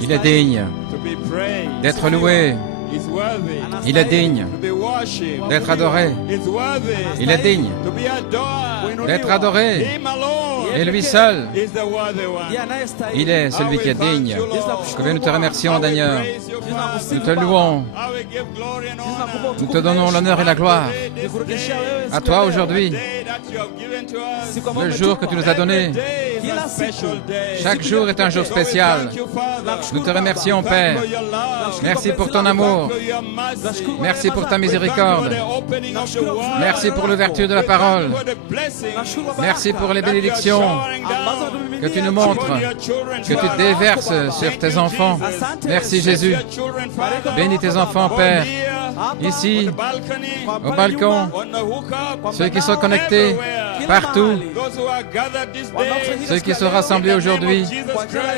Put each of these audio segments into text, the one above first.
Il est digne d'être loué. Il est digne d'être adoré. Il est digne d'être adoré. Et lui seul, il est celui qui est digne. Combien nous te remercions, Seigneur. Nous te louons. Nous te donnons l'honneur et la gloire. À toi aujourd'hui, le jour que tu nous as donné. Chaque jour est un jour spécial. Nous te remercions, Père. Merci pour ton amour. Merci pour ta miséricorde. Merci pour l'ouverture de la parole. Merci pour les bénédictions que tu nous montres, que tu déverses sur tes enfants. Merci Jésus. Bénis tes enfants, Père. Ici, au balcon, ceux qui sont connectés partout, ceux qui sont rassemblés aujourd'hui,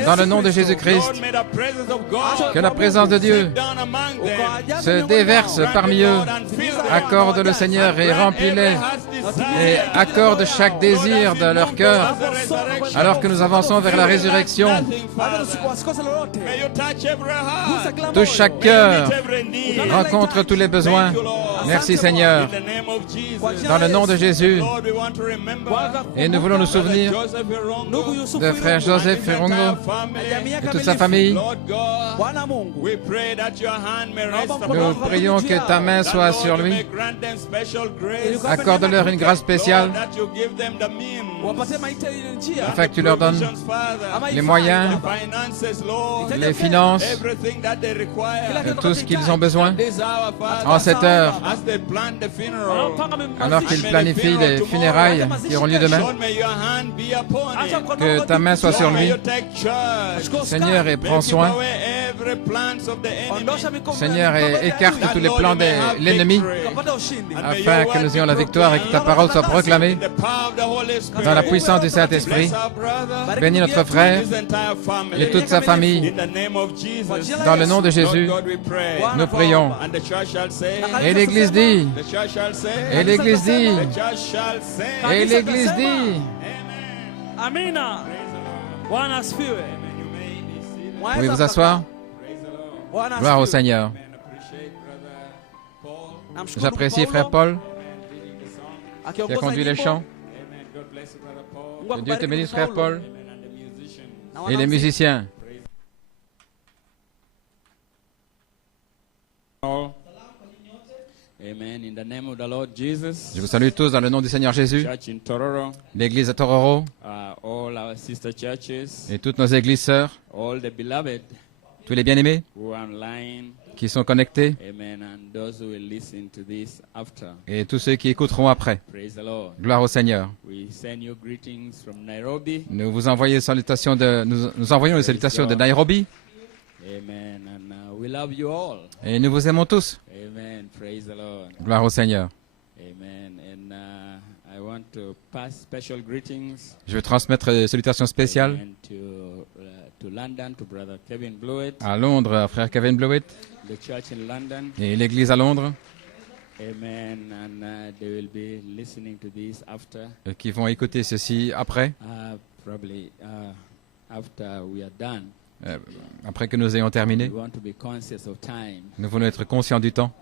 dans le nom de Jésus-Christ, que la présence de Dieu se déverse parmi eux. Accorde le Seigneur et remplis-les et accorde chaque désir de leur cœur alors que nous avançons vers la résurrection. Touche chaque cœur, rencontre tous les besoins. Merci Seigneur, dans le nom de Jésus. Et nous voulons nous souvenir de frère Joseph Ferrongo et toute sa famille. Nous prions que ta main soit sur lui. Accorde-leur une grâce spéciale afin que tu leur donnes les moyens, les finances, tout ce qu'ils ont besoin en cette heure, alors qu'ils planifient les funérailles qui auront lieu demain. Que ta main soit sur lui, Seigneur, et prends soin. Seigneur, et écarte tous les plans de l'ennemi afin que nous ayons la victoire et que ta parole soit proclamée dans la puissance du Saint-Esprit. Bénis notre frère et toute sa famille. Dans le nom de Jésus, nous prions. Et l'Église dit, et l'Église dit, et l'Église dit. Pouvez vous asseoir? Gloire au Seigneur. J'apprécie frère Paul qui a conduit les chants. Que Dieu te bénisse frère Paul et les musiciens. Je vous salue tous dans le nom du Seigneur Jésus. L'église à Tororo et toutes nos églises sœurs, tous les bien-aimés qui sont connectés et tous ceux qui écouteront après. Gloire au Seigneur. Nous vous envoyons nous envoyons les salutations de Nairobi. Et nous vous aimons tous. Gloire au Seigneur. Je veux transmettre des salutations spéciales à Londres, à frère Kevin Blewett et l'église à Londres, qui vont écouter ceci après, après que nous ayons terminé. Nous voulons être conscients du temps.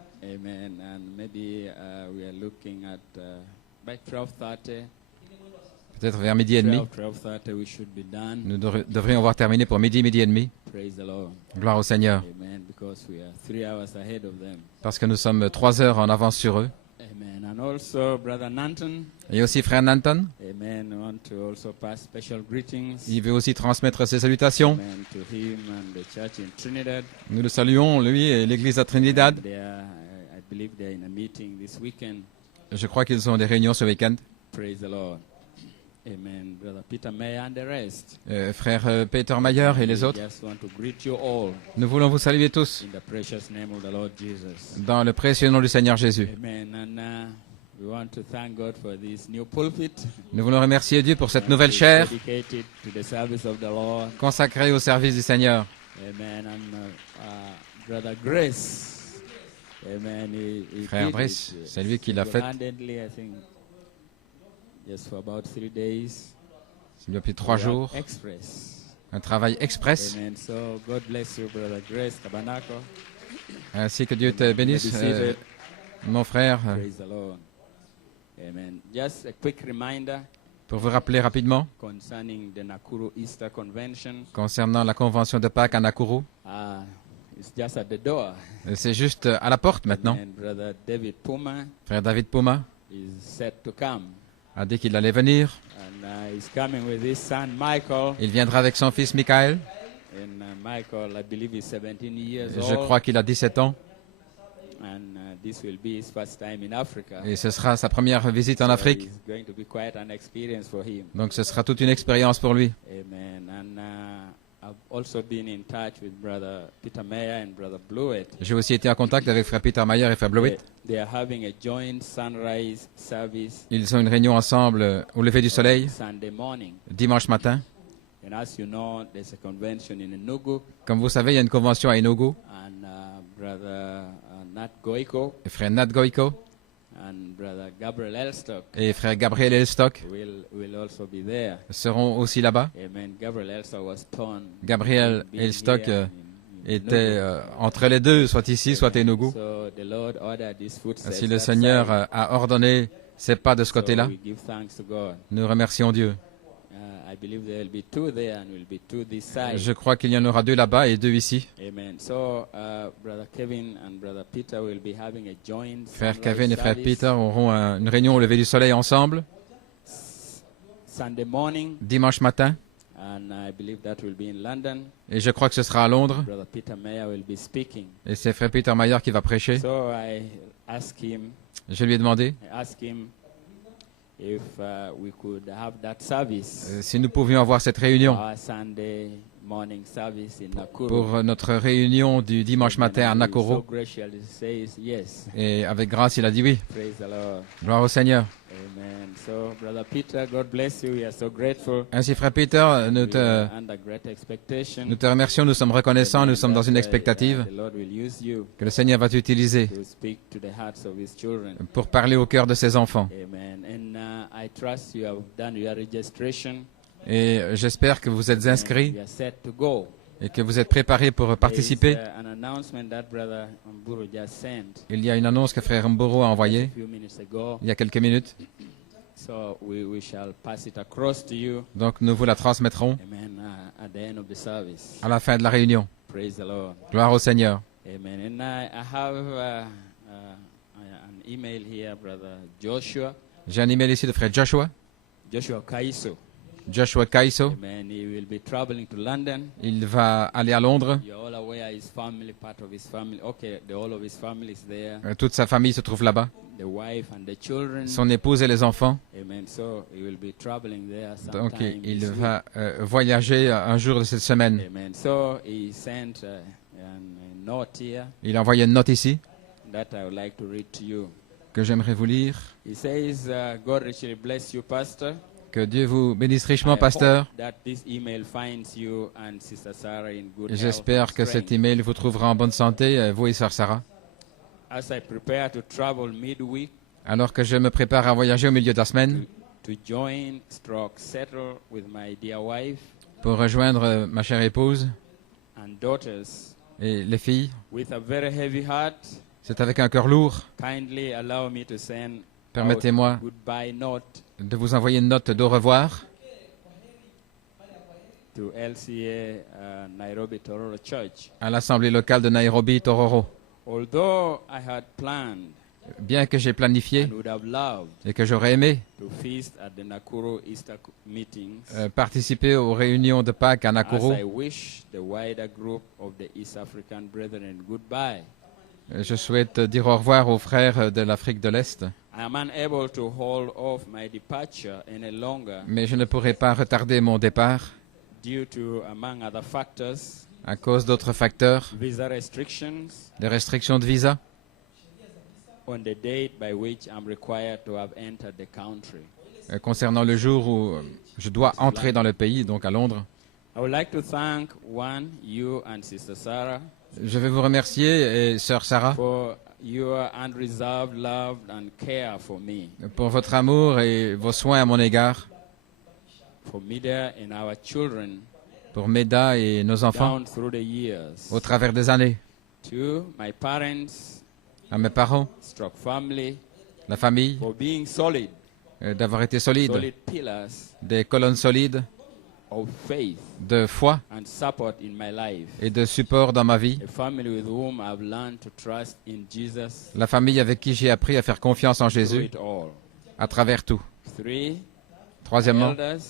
Peut-être vers midi et demi. Nous devrions avoir terminé pour midi et demi. Gloire au Seigneur. Parce que nous sommes 3 heures en avance sur eux. Et aussi frère Nanton. Il veut aussi transmettre ses salutations. Nous le saluons, lui et l'église à Trinidad. Je crois qu'ils ont des réunions ce week-end. Frère Peter Mayer et les autres, nous voulons vous saluer tous dans le précieux nom du Seigneur Jésus. Nous voulons remercier Dieu pour cette nouvelle chaire consacrée au service du Seigneur. Frère Brice, c'est lui qui l'a faite. Depuis 3 jours, un travail express. Amen. So God bless you, Brother Grace Tabernacle. Ainsi que Dieu te bénisse, mon frère. Praise the Lord. Amen. Just a quick reminder Pour vous rappeler rapidement, concerning the Nakuru Easter Convention. concernant la convention de Pâques à Nakuru, It's just at the door. c'est juste à la porte maintenant. And Brother David Puma Frère David Puma is set to come. a dit qu'il allait venir. And he's coming with his son Michael. Il viendra avec son fils Michael. And Michael, I believe, is 17 years Je old. crois qu'il a 17 ans. And this will be his first time in Africa. Et ce sera sa première visite en Afrique. It's going to be quite an experience for him. Donc ce sera toute une expérience pour lui. Amen. And I've also been in touch with Brother Peter Mayer and Brother Blewett. J'ai aussi été en contact avec frère Peter Mayer et frère Blewett. They are having a joint sunrise service Ils ont une réunion ensemble au lever du soleil, Sunday morning. dimanche matin. And as you know, there's a convention in Enugu. Comme vous savez, il y a une convention à Enugu. And Brother Nat Goiko Et frère Nat Goiko and Brother Gabriel Elstock et frère Gabriel Elstock will also be there. seront aussi là-bas. Amen. Gabriel Elstock was torn. Gabriel being Elstock here in était Enugu. entre les deux, soit ici, soit à Enugu. So the Lord ordered these footsteps Ainsi le that Seigneur side. a ordonné ces pas de ce So côté-là. we give thanks to God. Nous remercions Dieu. I believe there will be two there and will be two this side. Je crois qu'il y en aura deux là-bas et deux ici. Amen. So Brother Kevin and Brother Peter will be having a joint Frère sunrise Kevin et frère service Peter auront une réunion au lever du soleil ensemble, Sunday morning, dimanche matin. and I believe that will be in London. Et je crois que ce sera à Londres. Brother Peter Mayer will be speaking. Et c'est frère Peter Mayer qui va prêcher. So I asked him Je lui ai demandé if we could have that service, si nous pouvions avoir cette réunion our Sunday morning service in Nakuru. pour notre réunion du dimanche matin à And he so Nakuru. graciously says yes. Et avec grâce, il a dit oui. Praise the Lord. Gloire au Seigneur. Amen. So, Brother Peter, God bless you. We are so grateful. Ainsi, frère Peter, nous We te are under great expectation. Nous te remercions, nous sommes reconnaissants, nous sommes dans une expectative The Lord will use you que le Seigneur va t'utiliser to speak to the hearts of His children. pour parler au cœur de ses enfants. Amen. And I trust you have done your registration. Et j'espère que vous êtes inscrits We are set to go. et que vous êtes préparés pour participer. There is, an announcement that Brother Mburu just sent Il y a une annonce que frère Mboro a envoyée a few minutes ago. il y a quelques minutes. So we shall pass it across to you. Donc nous vous la transmettrons Amen. At the end of the service. à la fin de la réunion. Praise the Lord. Gloire au Seigneur. Amen. And I have an email here, Brother Joshua. J'ai un email ici de frère Joshua Kaiso. Joshua Kaiso. Amen. He will be traveling to London. Il va aller à Londres. You're all aware his family, part of his family. Okay, the whole of his family is there. Toute sa famille se trouve là-bas. The wife and the children. Son épouse et les enfants. Amen. So he will be traveling there Donc sometime il this va voyager un jour de cette semaine. week. Amen. So he sent a note here Il a envoyé une note ici that I would like to read to you. que j'aimerais vous lire. He says, God richly bless you, Pastor. Que Dieu vous bénisse I richement, hope pasteur. that this email finds you and Sister Sarah in good Et health j'espère and que cet strength. email vous trouvera en bonne santé, vous et sœur Sarah. As I prepare to travel midweek Alors que je me prépare à voyager au milieu de la semaine to join settle with my dear wife pour rejoindre ma chère épouse and daughters et les filles, with a very heavy heart, c'est avec un cœur lourd. kindly allow me to send Permettez-moi out a goodbye note de vous envoyer une note d'au revoir to LCA Nairobi Tororo Church. à l'Assemblée locale de Nairobi, Tororo. Although I had planned Bien que j'ai planifié and would have loved et que j'aurais aimé to feast at the Nakuru Easter meetings, participer aux réunions de Pâques à as Nakuru, I wish the wider group of the East African brethren goodbye, je souhaite dire au revoir aux frères de l'Afrique de l'Est, I am unable to hold off my departure any longer mais je ne pourrai pas retarder mon départ due to, among other factors, à cause d'autres facteurs, visa restrictions des restrictions de visa, on the date by which I'm required to have entered the country. concernant le jour où je dois entrer dans le pays, donc à Londres. I would like to thank you and Sister Sarah Je vais vous remercier, et sœur Sarah, for your unreserved love and care for me, pour votre amour et vos soins à mon égard, for Media and our children, pour Meda et nos enfants down through the years. au travers des années. To my parents, À mes parents, stroke family, la famille, for being solid, d'avoir été solides, solid pillars des colonnes solides of faith de foi and support in my life. et de support dans ma vie. A family with whom I've learned to trust in Jesus La famille avec qui j'ai appris à faire confiance en through Jésus it all. à travers tout. 3, Troisièmement, elders,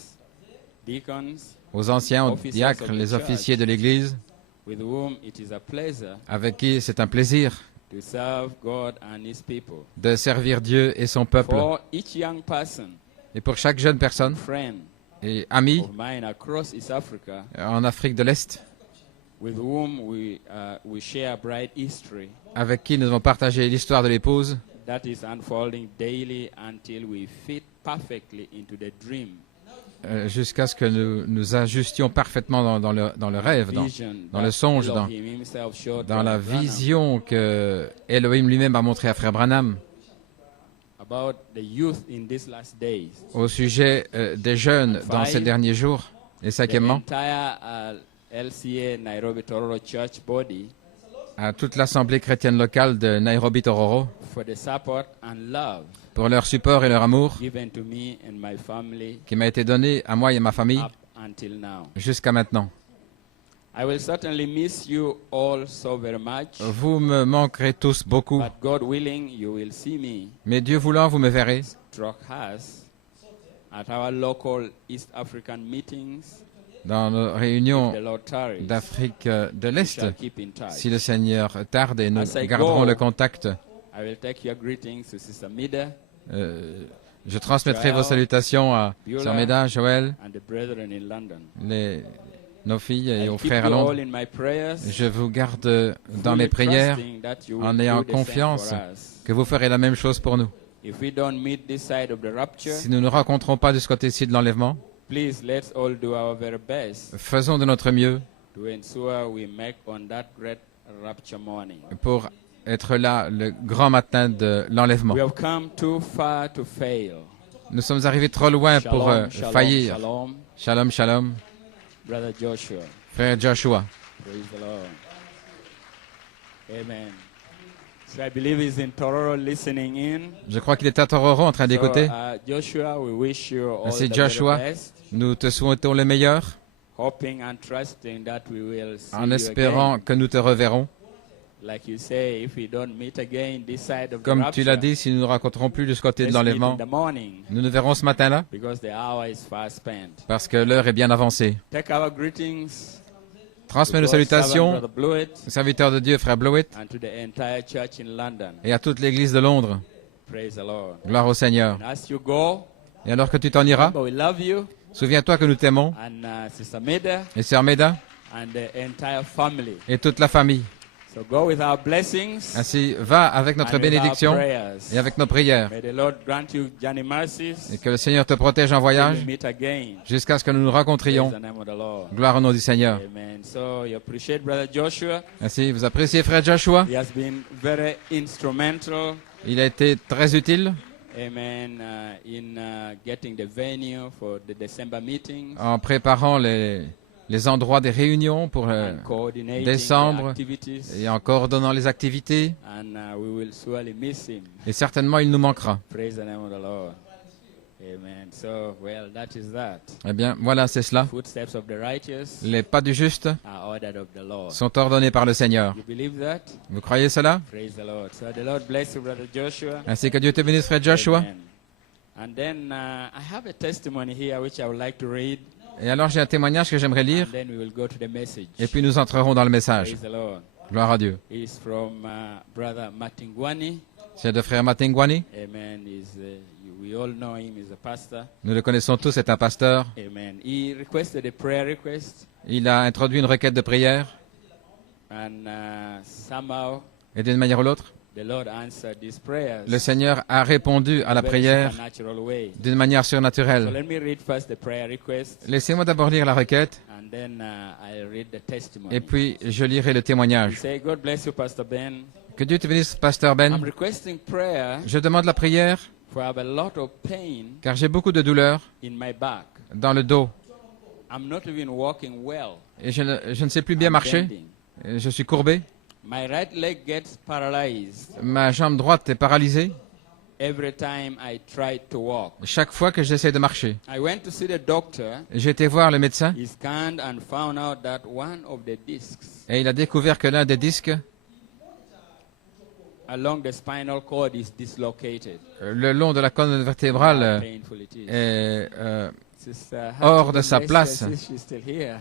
deacons, aux anciens, aux diacres, les officiers de l'Église, with whom it is a pleasure avec qui c'est un plaisir to serve God and His people. de servir Dieu et son peuple. For each young person, Et pour chaque jeune personne friend et ami of mine across East Africa, en Afrique de l'Est, with whom we share a bright history avec qui nous avons partagé l'histoire de l'épouse, that is unfolding daily until we fit perfectly into the dream, jusqu'à ce que nous nous ajustions parfaitement dans le rêve, vision dans le that songe, Elohim himself showed dans la Brother Branham vision que Elohim lui-même a montrée à Frère Branham about the youth in these last days. au sujet des jeunes dans ces derniers jours. Et The cinquièmement, entire LCA Nairobi Tororo Church body à toute l'Assemblée chrétienne locale de Nairobi Tororo for the support and love pour leur support et leur amour given to me and my family qui m'a été donné à moi et à ma famille up until now. jusqu'à maintenant. I will certainly miss you all so very much, Vous me manquerez tous beaucoup, but God willing, you will see me, mais Dieu voulant, vous me verrez struck us, at our local East African meetings. dans nos réunions The Lord tarries, d'Afrique de we l'Est, shall keep in touch. si le Seigneur tarde, et nous As I garderons go, le contact. I will take your greetings to Sister Mida Je transmettrai vos salutations à Sœur Meda, Joël, and the brethren in London. nos filles et I'll aux keep frères à you all Londres. in my prayers, Je vous garde dans mes fully prières trusting that you will en do ayant the same confiance for us. que vous ferez la même chose pour nous. If we don't meet this side of the rapture, Si nous ne rencontrons pas de ce côté-ci de l'enlèvement, please let's all do our very best faisons de notre mieux to ensure we make on that great rapture morning. pour être là le grand matin de l'enlèvement. We have come too far to fail. Nous sommes arrivés trop loin pour Shalom, shalom, faillir. shalom, Shalom, shalom. Brother Joshua. Frère Joshua. Praise the Lord. Amen. So I believe he's in Tororo listening in. Je crois qu'il est à Tororo en train d'écouter. Joshua, we wish you all Merci, the Joshua. very best, Nous te souhaitons le meilleur hoping and trusting that we will see en you espérant again. que nous te reverrons. Like you say, if we don't meet again this side of the Comme tu l'as rapture, dit, si nous ne rencontrons plus de ce côté de let's meet l'enlèvement, in the morning, nous nous verrons ce matin-là because the hour is far spent. parce que l'heure est bien avancée. Take our greetings Transmets to nos God's servant, salutations Brother Blewett, au serviteur de Dieu, frère Blewett, and to the entire church in London. et à toute l'église de Londres. Praise the Lord. Gloire au Seigneur. And as you go, Et alors que tu t'en iras, remember we love you, souviens-toi que nous t'aimons, and Sister Mida, et Sœur Meda, and the entire family. et toute la famille. So go with our blessings Ainsi, va avec notre and with our bénédiction prayers. et avec nos prières. May the Lord grant you journey mercies Et que le Seigneur te protège en till voyage we meet again. jusqu'à ce que nous nous Praise rencontrions. the name of the Lord. Gloire au nom du Seigneur. Amen. So you appreciate Brother Joshua. Ainsi, vous appréciez frère Joshua. He has been very instrumental, Il a été très utile amen, in getting the venue for the December meetings en préparant les endroits des réunions pour and coordinating décembre the activities. et en coordonnant les activités. And we will surely miss him. Et certainement, il nous manquera. Praise the name of the Lord. Amen. So, well, that is that. Eh bien, voilà, c'est cela. Footsteps of the righteous Les pas du juste are ordered of the Lord. sont ordonnés par le Seigneur. You believe that? Vous croyez cela? Praise the Lord. So the Lord bless you, Brother Joshua. Ainsi que Dieu te bénisse, frère Joshua. Amen. And then I have a testimony here which I would like to read. Et alors, j'ai un témoignage que j'aimerais lire, And then we will go to the message. et puis nous entrerons dans le message. Praise the Lord. Gloire à Dieu. It's from Brother Matingwani. C'est de frère Matingwani. Amen. We all know him. He's a pastor. Nous le connaissons tous, c'est un pasteur. Amen. He requested a prayer request. Il a introduit une requête de prière, And somehow et d'une manière ou l'autre, the Lord answered these prayers le Seigneur a répondu à la in a very prière supernatural way. d'une manière So surnaturelle. let me read first the prayer request, Laissez-moi d'abord lire la requête, and then I'll read the testimony. et puis je lirai le You témoignage. say, God bless you, Pastor Ben. Que Dieu te bénisse, pasteur I'm Ben. requesting prayer Je demande la prière, for I have a lot of pain car j'ai beaucoup de douleurs in my back. dans le dos. I'm not even walking well. Et je ne sais plus bien marcher. Bending. Je suis courbé. My right leg gets paralyzed Ma jambe droite est paralysée every time I try to walk. chaque fois que j'essaie de marcher. I went to see the doctor. J'ai été voir le médecin He scanned and found out that one of the discs et il a découvert que l'un des disques along the spinal cord is dislocated. le long de la colonne vertébrale How painful it is. est Sister hors de Hattie, sa bless place. her, she's still here.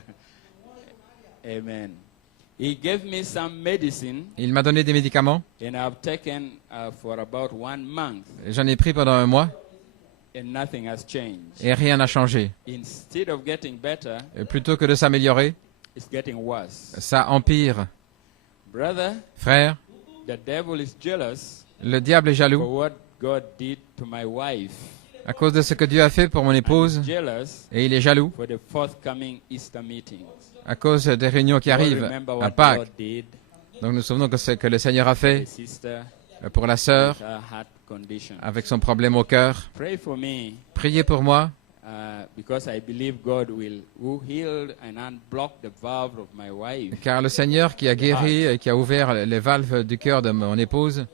Amen. He gave me some medicine Il m'a donné des médicaments. and I've taken for about 1 month J'en ai pris pendant un mois and nothing has changed. et rien n'a changé. Instead of getting better, Plutôt que de s'améliorer, it's getting worse. ça empire. Brother, Frère, the devil is jealous le diable est for jaloux what God did to my wife. à cause de ce que Dieu a fait pour mon And épouse he's jealous et il est jaloux for the forthcoming Easter meetings. à cause des réunions qui You all arrivent remember à what Pâques. God did Donc nous nous souvenons que ce que le Seigneur a to fait the sister pour la sœur with her heart condition. avec son problème au cœur. Pray for me Priez pour moi because I believe God who healed and unblocked the valve of my wife car le Seigneur qui a guéri et qui a ouvert les valves du cœur de mon épouse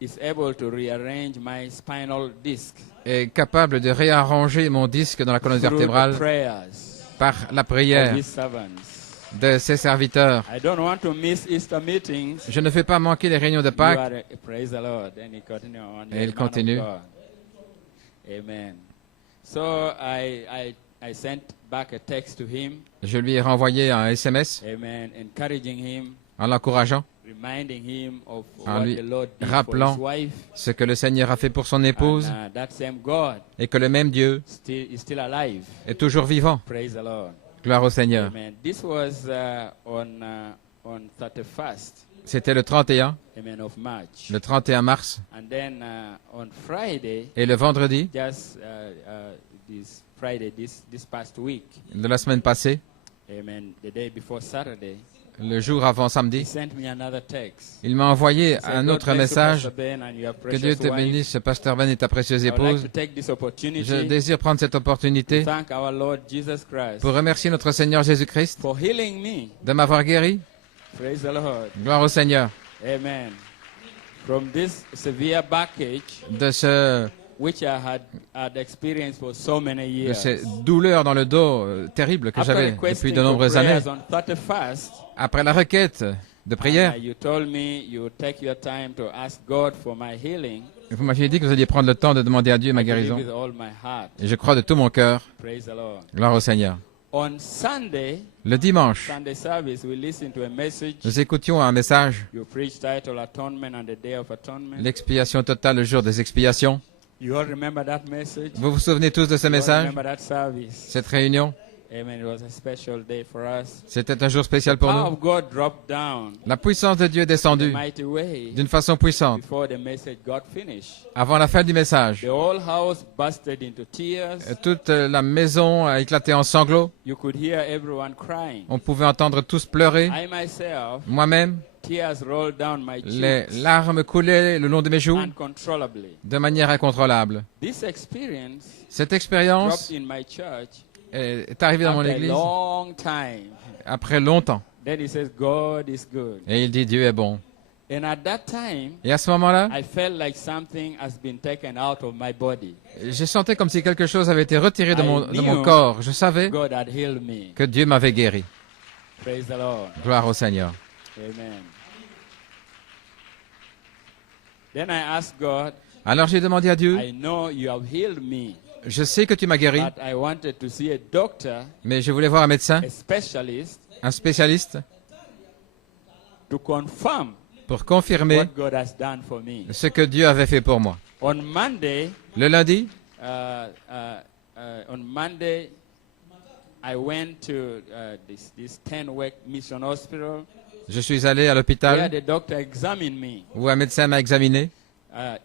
is able to rearrange my spinal disc est capable de réarranger mon disque dans la colonne through the vertébrale prayers par la of prière His servants. de ses serviteurs. I don't want to miss Easter meetings. Je ne fais pas manquer les réunions de You Pâques. are praise the Lord. And he continue on. Et il continue. Amen. So I sent back a text to him. Je lui ai renvoyé un SMS Amen. Encouraging him, en l'encourageant, reminding him of en what lui the Lord did for rappelant his wife. ce que le Seigneur a fait pour son épouse And, that same God et que le même Dieu is still alive. est toujours vivant. Praise the Lord. Gloire au Seigneur. Amen. This was on 31st. C'était le 31, Amen, of March. le 31 mars. And then on Friday, Et le vendredi just this Friday, this past week, de la semaine passée, amen, the day before Saturday, le jour avant he samedi, sent me another text. il m'a envoyé He said, un "God autre bless you, message. Pastor Ben, and your Que Dieu precious te wife. bénisse, Pasteur Ben et ta précieuse I would like épouse. to take this Je opportunity désire prendre cette to opportunité thank our Lord Jesus Christ pour remercier notre Seigneur Jésus-Christ for healing me. de m'avoir guéri. Praise the Lord. Gloire au Seigneur. Amen. From this severe backache, De which I had experienced for so many years. ces douleurs dans le dos terribles que After j'avais requesting depuis de for nombreuses années. prayers on 31st, Après la requête de prière, you told me you take your time to ask God for my healing. vous m'aviez dit que vous alliez prendre le temps de demander à Dieu ma I believe guérison. with all my heart. Et je crois de tout mon cœur. Praise the Lord. Gloire au Seigneur. On Sunday, Le dimanche, Sunday service, we listened to a message. nous écoutions un message, You preached titled Atonement on the Day of Atonement. l'expiation totale, le jour des expiations. You all remember that message? Vous vous souvenez tous de ce You all message, remember that service? cette réunion? Amen. It was a special day for us. C'était un jour spécial pour Power nous. of God dropped down La puissance de Dieu est in a descendue mighty way d'une façon puissante. before the message got finished. Avant la fin du message, The whole house busted into tears. toute la maison a éclaté en sanglots. You could hear everyone crying. On pouvait entendre tous pleurer. I myself, Moi-même, tears rolled down my les cheeks larmes coulaient le long de mes joues uncontrollably. de manière incontrôlable. This experience Cette dropped expérience in my church est arrivée dans mon after a église long time. après longtemps. Then he says, God is good. Et il dit Dieu est bon. And at that time, Et à ce moment-là, I felt like something has been taken out of my body. j'ai senti comme si quelque chose avait été retiré de I mon knew corps. Je savais God had healed me. que Dieu m'avait guéri. Praise the Lord. Gloire au Seigneur. Amen. Then I asked God, Alors j'ai demandé à Dieu, I know you have healed me, je sais que tu m'as guéri, but I wanted to see a doctor, mais je voulais voir un médecin, a specialist, un spécialiste, to confirm pour confirmer what God has done for me. ce que Dieu avait fait pour moi. On Monday, Le lundi, I went to this 10-week mission hospital je suis allé à where l'hôpital the doctor examined me. où un médecin m'a examiné.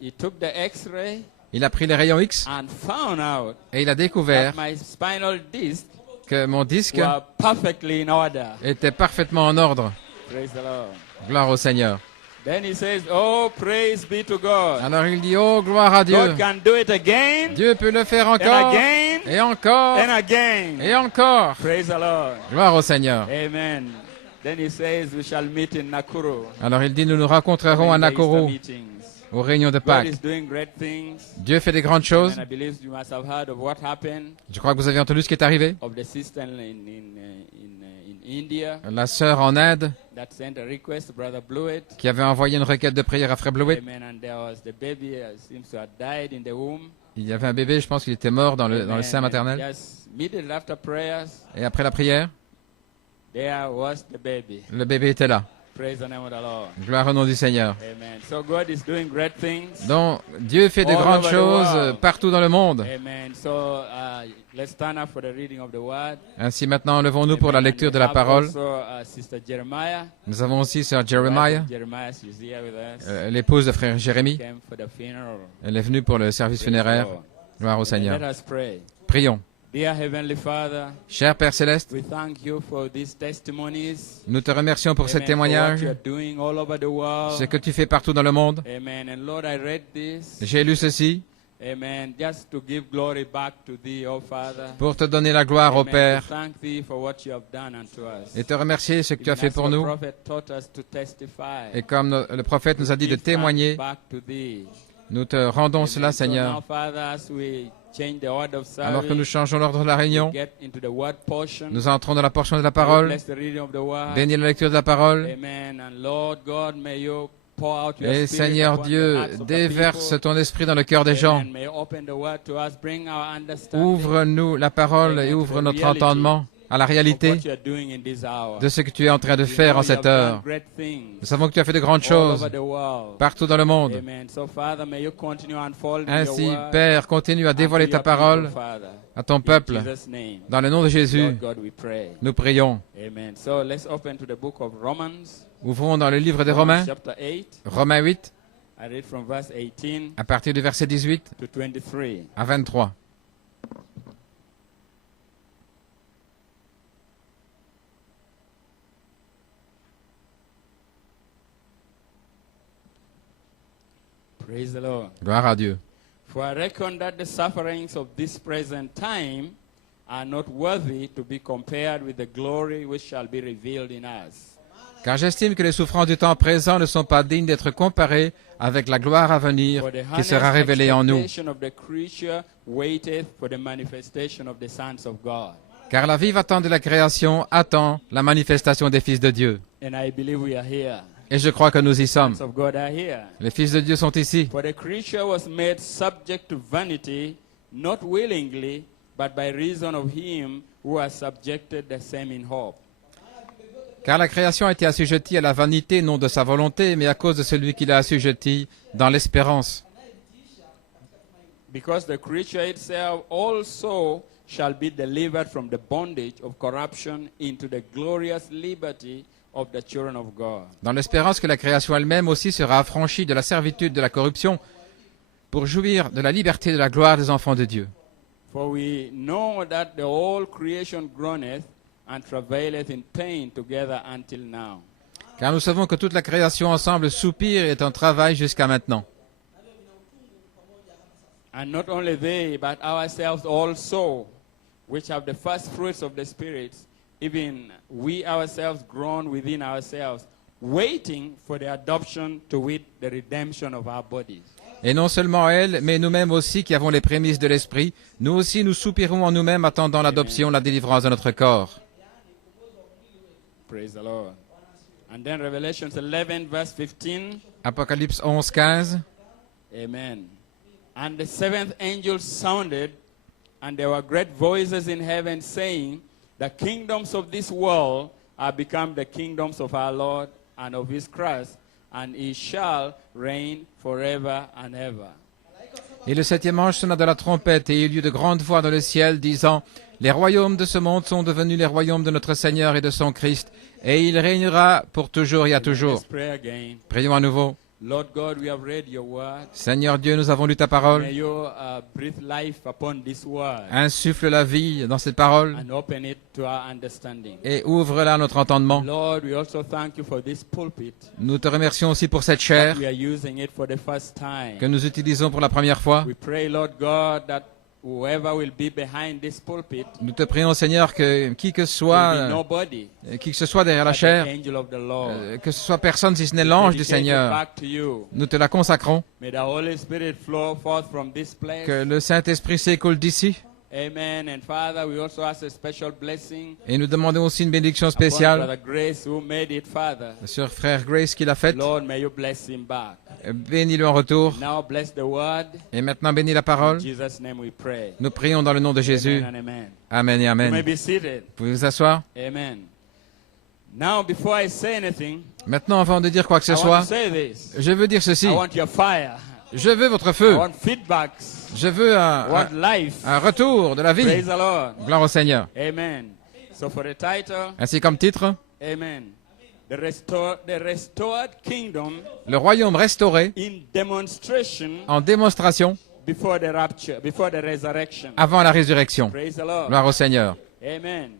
He took the X-ray Il a pris les rayons X and found out et il a that découvert my spinal disc que mon disque were perfectly in order. était parfaitement en ordre. Praise the Lord. Gloire au Seigneur. Then he says, oh, praise be to God. Alors il dit, oh, gloire à Dieu. God can do it again, Dieu peut le faire and encore, again, et encore, and again. et encore. Praise the Lord. Gloire au Seigneur. Amen. Then he says, we shall meet in Nakuru. Alors il dit, nous nous rencontrerons à in the Easter Nakuru, meetings. aux réunions de God Pâques. is doing great things. Dieu fait des grandes choses. And I believe you must have heard of what happened Je crois que vous avez entendu ce qui est arrivé. of the sister in India La sœur en Inde, that sent a request to Brother Blewett. qui avait envoyé une requête de prière à Frère Blewett. Amen. And there was the baby seems to have died in the womb. Il y avait un bébé, je pense qu'il était mort dans le Amen. sein maternel. And just immediately after prayers, Et après la prière, there was the baby. le bébé était là. Praise the name of the Lord. Gloire au nom du Seigneur. Amen. So God is doing great things. Donc, Dieu fait de All grandes over the choses world. partout dans le monde. Amen. So let's stand up for the reading of the word. Ainsi, maintenant, levons-nous pour la Amen. lecture And de we la have parole. Also, Sister Jeremiah. Nous avons aussi Sœur Jeremiah, Jeremiah is here with us. l'épouse de Frère Jérémie. Came for the funeral. Elle est venue pour le service Praise the funéraire. Lord. Gloire au Amen. Seigneur. Let us pray. Prions. Dear Heavenly Father, Cher Père Céleste, we thank you for these testimonies. nous te remercions pour ces Amen, for what témoignages, you are doing all over the world. ce que tu fais partout dans le monde. Amen. And Lord, I read this. J'ai lu ceci Amen. Just to give glory back to Thee, oh Father. pour te donner la gloire au Amen. Père To thank Thee for what you have done unto us. et te remercier ce que tu as Even fait as pour your nous. prophet taught us to testify. Et comme le prophète nous a dit de Give thanks témoigner, back to Thee. nous te rendons Amen. cela, So now, Seigneur. Father, as we change the order of Alors que nous service, changeons l'ordre de la réunion, we get into the word portion. nous entrons dans la portion de la We parole. bless the reading of the word. Bénis la lecture de la parole. Amen. And Lord God, may you pour out your Et spirit Seigneur upon the Dieu, hearts of the déverse people. ton esprit dans le cœur des gens. Amen. May you open the word to us, bring our understanding Ouvre-nous la parole et ouvre notre entendement à la of réalité what you are doing in this hour. de ce que tu es en train de We faire know en you cette have heure. done great things Nous savons que tu as fait de grandes all choses over the world. partout dans le monde. Amen. So Father, may you continue unfolding Ainsi, your word Père, continue à unto dévoiler your ta parole people, Father. à ton In peuple. Jesus' name. Dans le nom de Jésus, Lord God, we pray. nous prions. Amen. So let's open to the book of Romans. Ouvrons dans le livre des Romans Romains, chapter 8. Romains 8, I read from verse 18 à partir du verset 18 to 23. à 23. Praise the Lord. Gloire à Dieu. For I reckon that the sufferings of this present time are not worthy to be compared with the glory which shall be revealed in us. Car j'estime que les souffrances du temps présent ne sont pas dignes d'être comparées avec la gloire à venir For the qui sera earnest révélée en nous. expectation of the creature waiteth for the manifestation of the sons of God. Car la vive attente de la création attend la manifestation des fils de Dieu. And I believe we are here. Et je crois que nous y sommes. Sons of God are here. Les fils de Dieu sont ici. For the creature was made subject to vanity, not willingly, but by reason of him who has subjected the same in hope. Car la création a été assujettie à la vanité, non de sa volonté, mais à cause de celui qui l'a assujettie dans l'espérance. Because the creature itself also shall be delivered from the bondage of corruption into the glorious liberty of the children of God. Dans l'espérance que la création elle-même aussi sera affranchie de la servitude de la corruption pour jouir de la liberté de la gloire des enfants de Dieu. For we know that the whole creation groaneth and travaileth in pain together until now. Car nous savons que toute la création ensemble soupire et est en travail jusqu'à maintenant. And not only they, but ourselves also, which have the first fruits of the Spirit, even we ourselves groan within ourselves, waiting for the adoption to wit the redemption of our bodies. Et non seulement elle, mais nous-mêmes aussi qui avons les prémices de l'Esprit, nous aussi nous soupirons en nous-mêmes attendant l'adoption, la délivrance de notre corps. Praise the Lord. And then Revelation 11, verse 15. Apocalypse 11, 15. Amen. And the seventh angel sounded, and there were great voices in heaven saying, the kingdoms of this world are become the kingdoms of our Lord and of his Christ, and he shall reign forever and ever. Et le septième ange sonna de la trompette, et il y eut de grandes voix dans le ciel, disant, les royaumes de ce monde sont devenus les royaumes de notre Seigneur et de son Christ, et il régnera pour toujours et à toujours. Let's pray again. Prions à nouveau. Lord God, we have read your word. Seigneur Dieu, nous avons lu ta parole. May you breathe life upon this word Insuffle la vie dans cette parole and open it to our understanding. et ouvre-la à notre entendement. Lord, we also thank you for this pulpit. Nous te remercions aussi pour cette chair We are using it for the first time. que nous utilisons pour la première fois. We pray, Lord God, that whoever will be behind this pulpit Nous te prions, Seigneur, que qui que will be soit, nobody qui que ce soit derrière la but the chair, angel of the Lord. que ce soit personne si ce n'est l'ange du Dedicate it Seigneur, back to you. nous te la consacrons. May the Holy Spirit flow forth from this place. Que le Saint-Esprit s'écoule d'ici. Amen. And Father, we also ask a special blessing Et nous demandons aussi une bénédiction upon spéciale Brother Grace who made it, Father. sur frère Grace qui l'a faite. Lord, may you bless him back. Bénis-le en retour. Now bless the word. Et maintenant, bénis la In parole. Jesus' name we pray. Nous prions dans le nom de Jésus. Amen and amen. Amen et You may Amen. be seated. Vous pouvez vous asseoir. Amen. Now, before I say anything, Maintenant, avant de dire quoi que ce I want soit, to say this. je veux dire ceci. I want your fire. Je veux votre I feu. want feedbacks. Je veux I want life. un retour de la vie. Praise the Lord. Gloire au Seigneur. Amen. So for the title, Ainsi comme titre, amen. The restored kingdom le royaume restauré in demonstration en démonstration before the rapture, before the resurrection. avant la résurrection. Praise the Lord. Gloire au Seigneur. Amen.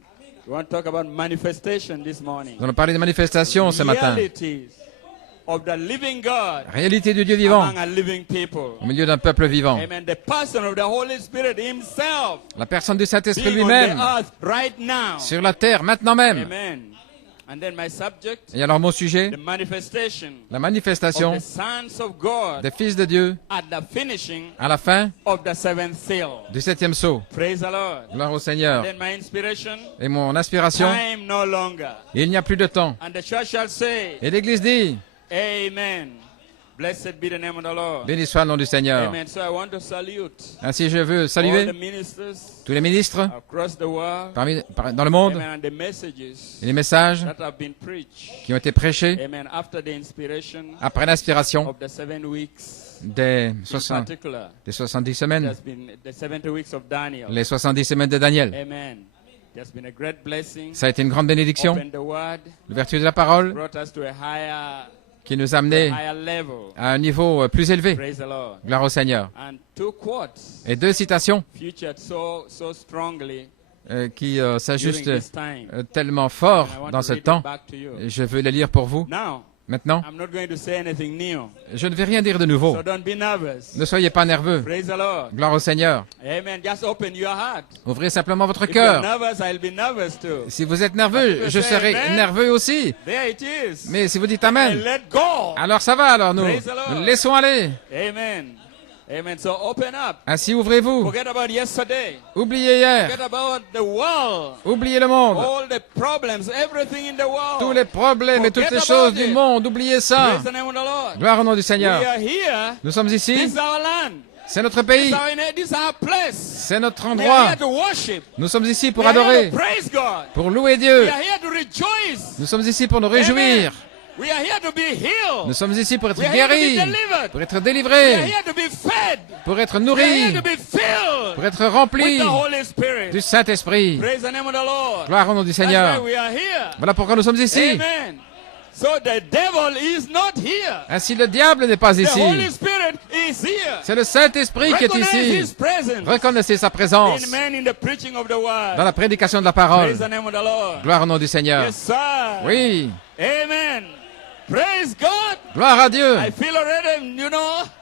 We want to talk about manifestation this morning. Nous allons parler de manifestation ce matin. Realities of the living God Réalité du Dieu vivant among a living people. au milieu d'un peuple vivant. Amen. The person of the Holy Spirit himself La personne du Saint-Esprit being on the lui-même earth right now. sur la terre maintenant même. Amen. And then my subject, Et alors mon sujet, the manifestation la of manifestation the sons of God des fils de Dieu at the finishing à la fin of the seventh seal. du 7e sceau. Praise the Lord. Gloire au Seigneur. Then my inspiration, Et mon inspiration, time no longer. il n'y a plus de temps. And the church shall say, Et l'Église dit, Amen. Blessed be the name of the Lord. béni soit le nom du Seigneur. Amen. So I want to salute Ainsi je veux all saluer the ministers tous les ministres across the world. dans le monde Amen. And the messages et les messages that have been preached. qui ont été prêchés Amen. After the inspiration après l'inspiration of the 7 weeks. des In 70 particular, it semaines, has been the 70 weeks of Daniel. les 70 semaines de Daniel. Amen. It has been a great blessing. Ça a été une grande bénédiction, Open the word, l'ouverture de la parole brought us to a qui nous a amenés higher level. à un niveau plus élevé. Praise the Lord. Gloire au Seigneur. And 2 quotes Et 2 citations featured so strongly qui during s'ajustent this time. tellement fort And I want dans to ce read temps. it back to you. Et je veux les lire pour vous. Now, Maintenant, I'm not going to say anything new, je ne vais rien dire de nouveau. so don't be nervous. Ne soyez pas nerveux. Praise the Lord. Gloire au Seigneur. Amen. Just open your heart. Ouvrez simplement votre If you're cœur. nervous, I'll be nervous too. Si vous êtes nerveux, je serai nerveux aussi. There it is. Mais si vous dites And Amen, let go. alors ça va, alors nous Praise the Lord. nous laissons aller. Amen. Amen. So open up. Ainsi ouvrez-vous. Forget about yesterday. Oubliez hier. Forget about the world. Oubliez le monde. All the problems, everything in the world. Tous les problèmes et toutes les Forget choses about du it. monde. Oubliez ça. Praise the name of the Lord. Gloire au nom du We Seigneur. are here. Nous sommes This ici. is our land. C'est notre pays. This is our place. C'est notre We are endroit. here to worship. Nous sommes ici pour We are here adorer, to praise God. pour louer We Dieu. are here to rejoice. Nous sommes ici pour nous réjouir. We are here to be healed. Nous sommes ici pour être We are here to be guéris, delivered. pour être We are délivrés, here to be fed. pour être We are nourris, here to be filled pour être with remplis the Holy Spirit. du Saint-Esprit. Praise the name of the Lord. Gloire au nom du That's why Seigneur. we are here. Voilà pourquoi nous sommes ici. Amen. So the devil is not here. Ainsi le diable n'est pas The ici. Holy Spirit is here. C'est le Saint-Esprit qui est Recognize His ici. presence. Reconnaissez sa présence Amen. In the preaching of the word. dans la prédication de la Praise parole. the name of the Lord. Gloire au nom du Seigneur. Yes, sir. Oui, Amen. Praise God. gloire à Dieu. I feel already,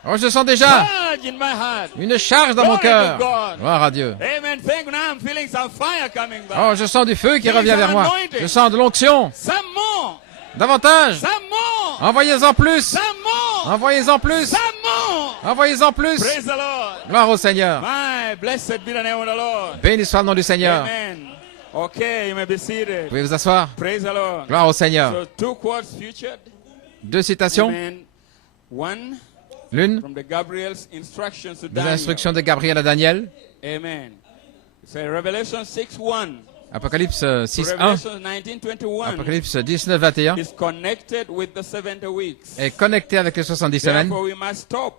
Oh, je sens déjà charge in my heart. une charge dans mon Glory to cœur. God. Gloire à Dieu. Amen. Thank you. Now I'm feeling some fire coming back. Oh, je sens du feu qui revient vers moi. Je sens de l'onction. Some more. Davantage. Some more. Envoyez-en plus. Some more. Envoyez-en plus. Some more. Envoyez-en plus. Praise the Lord. Gloire au Seigneur. My blessed be the name of the Lord. Béni soit le nom du Seigneur. Amen. Okay, you may be Vous seated. pouvez vous asseoir. Praise the Lord. Gloire au Seigneur. So 2 quotes featured. 2 citations. Amen. One L'une from the Gabriel's instructions to des Daniel. instructions de Gabriel à Daniel. Amen. It's Revelation 6:1. Apocalypse to 6.1. Revelation 19:21 Apocalypse 19.21 is connected with the 70 weeks. est connecté avec les 70 semaines. Therefore, we must stop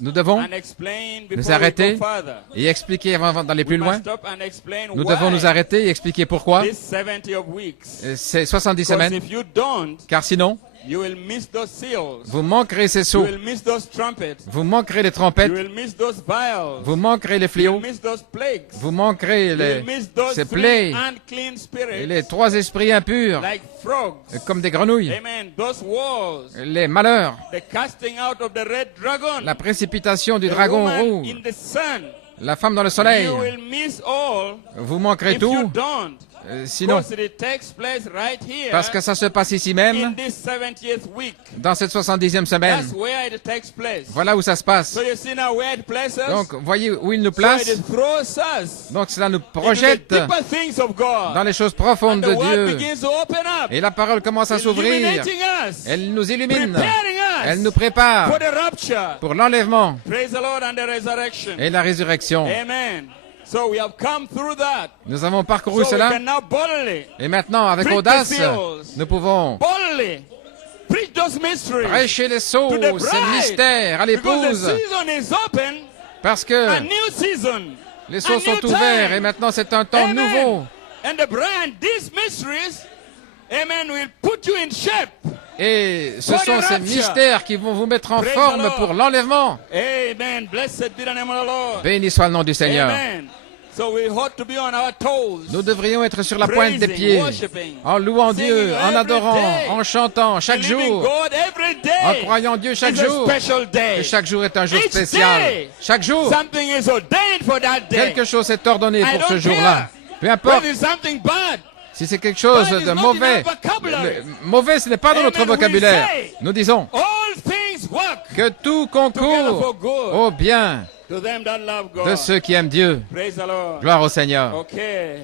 Nous devons and explain nous before we arrêter go further. et expliquer avant d'aller plus We loin. must stop and explain Nous devons nous why arrêter et expliquer pourquoi this 70 of weeks. ces 70 Because semaines. if you don't, Car sinon, You will miss those seals. Vous manquerez ces You sceaux. will miss those trumpets. Vous manquerez les You trompettes. will miss those vials. Vous manquerez les You fléaux. will miss those plagues. Vous manquerez You will miss those ces three plaies unclean et spirits les 3 esprits impurs, like frogs. comme des grenouilles. Amen. Those wars. Les malheurs, The casting out of the red dragon. la précipitation du The dragon woman rouge, in the sun. la femme dans le soleil. You will miss all Vous manquerez if you tout, don't. sinon, Because it takes place right here parce que ça se passe ici in même, this 70th week. dans cette 70e semaine. That's where it takes place. Voilà où ça se passe. So you see now where it places us? Donc, voyez où il nous So place. it throws us Donc, cela nous into the projette deeper things of God. dans les choses profondes And de the word Dieu. begins to open up, Et la parole commence à s'ouvrir. illuminating us, Elle nous illumine. preparing Elle us nous prépare for the rapture. pour l'enlèvement Praise the Lord and the resurrection. et la résurrection. Amen. So we have come through that. Nous avons parcouru So we cela. can now boldly, Et maintenant, avec Preach the audace, seals. nous pouvons boldly preach those mysteries prêcher les sceaux, to the ces bride. mystères à Because the l'épouse. season is open, Parce a que new season, les a sceaux sont new ouverts et time. maintenant c'est un temps Amen. nouveau. And the bride, these mysteries, amen, will put you in shape. Et ce For the sont ces rapture. mystères qui vont vous mettre en Praise the forme Lord. pour l'enlèvement. Amen. Blessed be the name of the Lord. Béni soit le nom du Seigneur. Amen. So we ought to be on our toes. Nous devrions être sur la pointe des Praising, pieds, worshiping, en louant singing Dieu, en every adorant, day, en chantant chaque believing jour, God every day. en croyant Dieu chaque is a jour. special day. Que chaque jour est un jour Each spécial. day, Chaque jour, something is ordained for that day. quelque chose est ordonné I pour ce don't jour-là. Peu Whether importe it's something bad. si c'est quelque chose Bad is de not mauvais. in our vocabulary. Mauvais, ce n'est pas dans notre Amen, we vocabulaire. say. Nous disons All things work que tout together for concourt good au bien to them that love God. de ceux qui aiment Dieu. Praise the Lord. Gloire au Seigneur. Okay.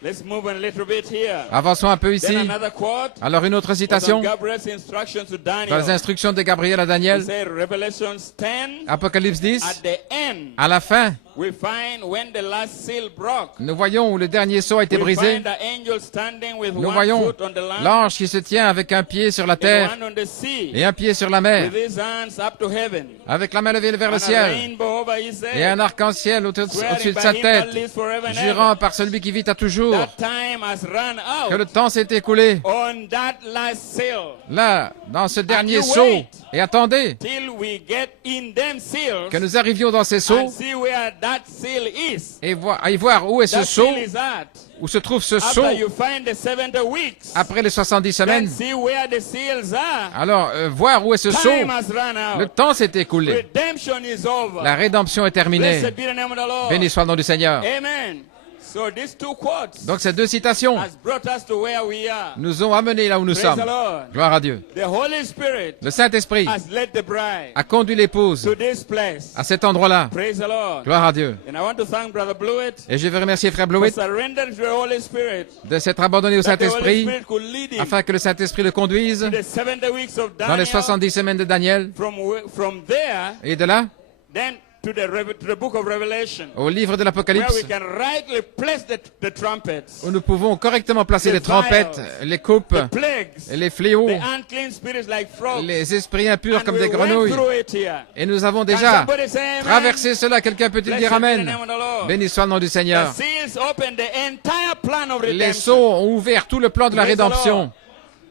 Let's move a little bit here. Avançons un peu Then ici. another quote. Alors une autre Was on citation Gabriel's instructions to dans les Daniel. instructions de Gabriel à He Daniel, said, Revelation 10, Apocalypse 10, at the end, à la fin, we find when the last seal broke. nous voyons où le dernier sceau a été We brisé. find the angel standing with Nous one voyons foot on the land l'ange qui se tient avec un pied sur la and terre one on the sea, et un pied sur la mer, with his hands up to heaven, avec la main levée vers le and a ciel rainbow over his et head, un arc-en-ciel au-dessus swearing de by sa him tête, that lives forever and jurant ever. par celui qui vit à toujours That time has run que out le temps s'est écoulé on that last seal. là, dans ce dernier you sceau. wait. Et attendez Till we get in them seals que nous arrivions dans ces and sceaux see where that seal is. et à y voir où est ce That sceau, seal is at. où se trouve ce sceau After you find the 70 weeks, après les 70 then semaines. see where the seals are. Alors, voir où est ce sceau. Time has run Le out. temps s'est écoulé. Redemption is over. La rédemption est terminée. Blessed be the name of the Lord. Béni soit le nom du Seigneur. Amen. So these two quotes Donc ces deux citations has brought us to where we are. nous ont amenés là où nous Praise sommes. the Lord. Gloire à Dieu. The Holy Spirit Le Saint-Esprit has led the bride a conduit l'épouse to this place. à cet endroit-là. Praise the Lord. Gloire à Dieu. And I want to thank Brother Blewett Et je veux remercier Frère for Blewett surrendering to the Holy Spirit, de s'être abandonné au that the Holy Saint-Esprit Spirit could lead him afin que le Saint-Esprit le conduise to the 70 weeks of dans les Daniel. 70 semaines de Daniel. From there, Et de là, then to the book of Revelation, au livre de where l'Apocalypse, we can rightly place the trumpets, où nous pouvons correctement placer les trompettes, les coupes, the plagues, et les fléaux, the unclean spirits like frogs. les esprits impurs And comme we des went grenouilles. through it here. Et nous avons Can déjà somebody say amen? traversé cela. Quelqu'un peut-il Blessed dire be the Amen? name of the Lord. Béni soit le nom du The Seigneur. seals open the entire plan of Les redemption. sceaux ont ouvert tout le plan de la Praise the rédemption. Lord.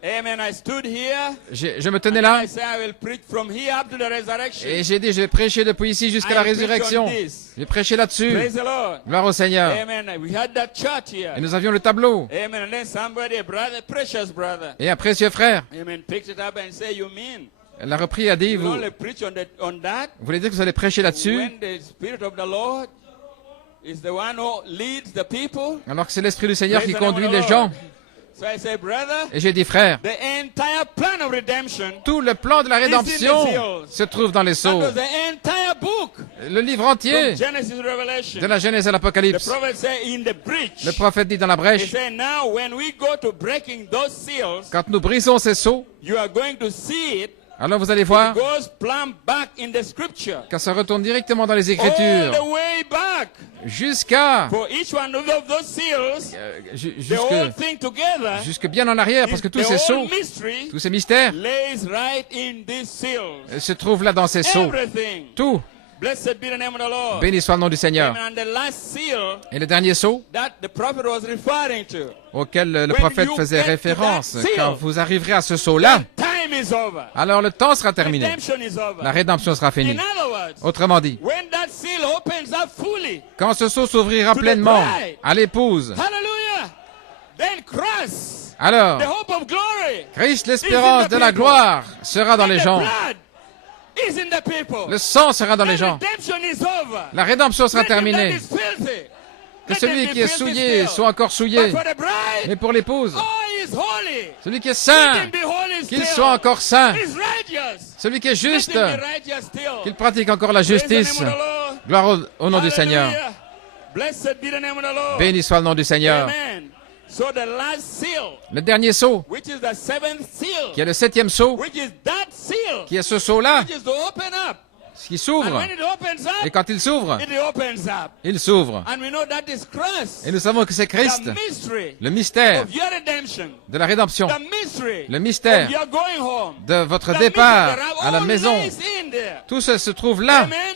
Amen. I stood here. Je me tenais And là I say I will preach from here up to the resurrection. et j'ai dit, je vais prêcher depuis ici jusqu'à la I preach résurrection. on this. J'ai prêché là-dessus. Praise the Lord. Gloire au Seigneur. Amen. We had that chart here. Et nous avions le tableau. Amen. And then somebody, a brother, precious brother, Et un précieux frère, amen, picked it up and said, "You mean elle a repris et a dit, you vous only preach on that? voulez dire que vous allez prêcher là-dessus When the Spirit of the Lord is the one who leads the people." alors que c'est l'Esprit du Seigneur qui Praise the name conduit of the les Lord. gens. So I say, brother, Et j'ai dit, frère, the entire plan of redemption, tout le plan de la rédemption se trouve dans les that sceaux. was the entire book, Le livre entier, from Genesis to Revelation. de la Genèse à The l'Apocalypse. prophet said in the breach. Le prophète dit dans la He brèche, said, now when we go to breaking those seals, quand nous brisons ces sceaux, you are going to see it. alors vous allez It voir goes plumb back in the scripture. que ça retourne directement dans les All Écritures, the way back. jusqu'à For each one of those seals, the whole jusque, thing together, jusque bien en arrière, parce que tous the ces sceaux, whole mystery tous ces mystères lays right in these seals. se trouvent là dans ces sceaux. Everything. Tout. Blessed be the name of the Lord. Béni soit le nom du Seigneur. Amen. And the last seal Et le dernier sceau that the prophet was referring to, auquel le When prophète you faisait get to référence, that seal, quand vous arriverez à ce sceau-là, time time is over. alors le temps sera terminé. Redemption is over. La rédemption sera finie. In other words, Autrement dit, when that seal opens up fully, quand ce sceau s'ouvrira pleinement à l'épouse, hallelujah, then Christ, alors the hope of glory, Christ, l'espérance de la gloire, sera dans les gens. blood is in the people. Le sang sera dans les Then gens. redemption is over. La rédemption sera Let him that terminée. is filthy, Que let celui them be qui est filthy souillé still. soit encore But souillé. for the bride, Mais pour l'épouse, oh, he is holy. celui qui est Let saint, him be holy qu'il still. soit encore saint. He's righteous. Celui qui est Let juste, him be righteous still. qu'il pratique encore la Praise the justice. name of the Lord. Gloire au nom du Seigneur. Hallelujah. Blessed be the name of the Lord. Béni soit le nom du Seigneur. Amen. So the last seal, Le dernier sceau, which is the seventh seal, qui est le 7e sceau, which is that seal, qui est ce sceau-là, which is to open up. qui And s'ouvre. when it opens Et up, quand il s'ouvre, it opens up. il s'ouvre. And we know that is Christ. Et nous savons que c'est Christ, The mystery le mystère of your redemption. de la rédemption, The mystery le mystère of your going home. de votre The départ mystery, there à are la all maison. lies in there. Tout ça se trouve là. Amen.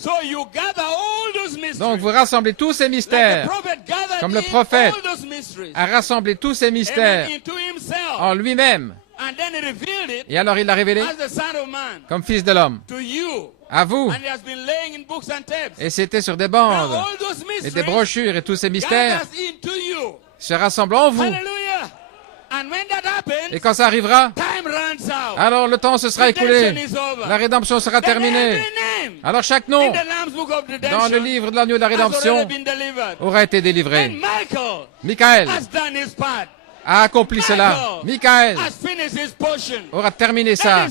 So you gather all those mysteries. Donc vous rassemblez tous ces Like the mystères, prophet gathered comme le in prophète all those mysteries. a rassemblé tous ces mystères Amen. Into himself. en lui-même. And then he revealed it Et alors il l'a révélé as the Son of Man comme Fils de l'homme to you. à vous. And he has been laying in books and tapes. Et c'était sur des Now bandes all those et mysteries des brochures et tous ces mystères gathers into you. se rassemblent en vous. Hallelujah. And when that happens, Et quand ça arrivera, time runs out. alors le temps se sera écoulé. Redemption is over. La rédemption sera Then terminée. every name Alors chaque nom in the Lamb's Book of Redemption dans le livre de l'agneau de la has already rédemption been delivered. aura été And délivré. Michael Michael has done his part. a accompli cela. Michael Has finished his portion. aura terminé sa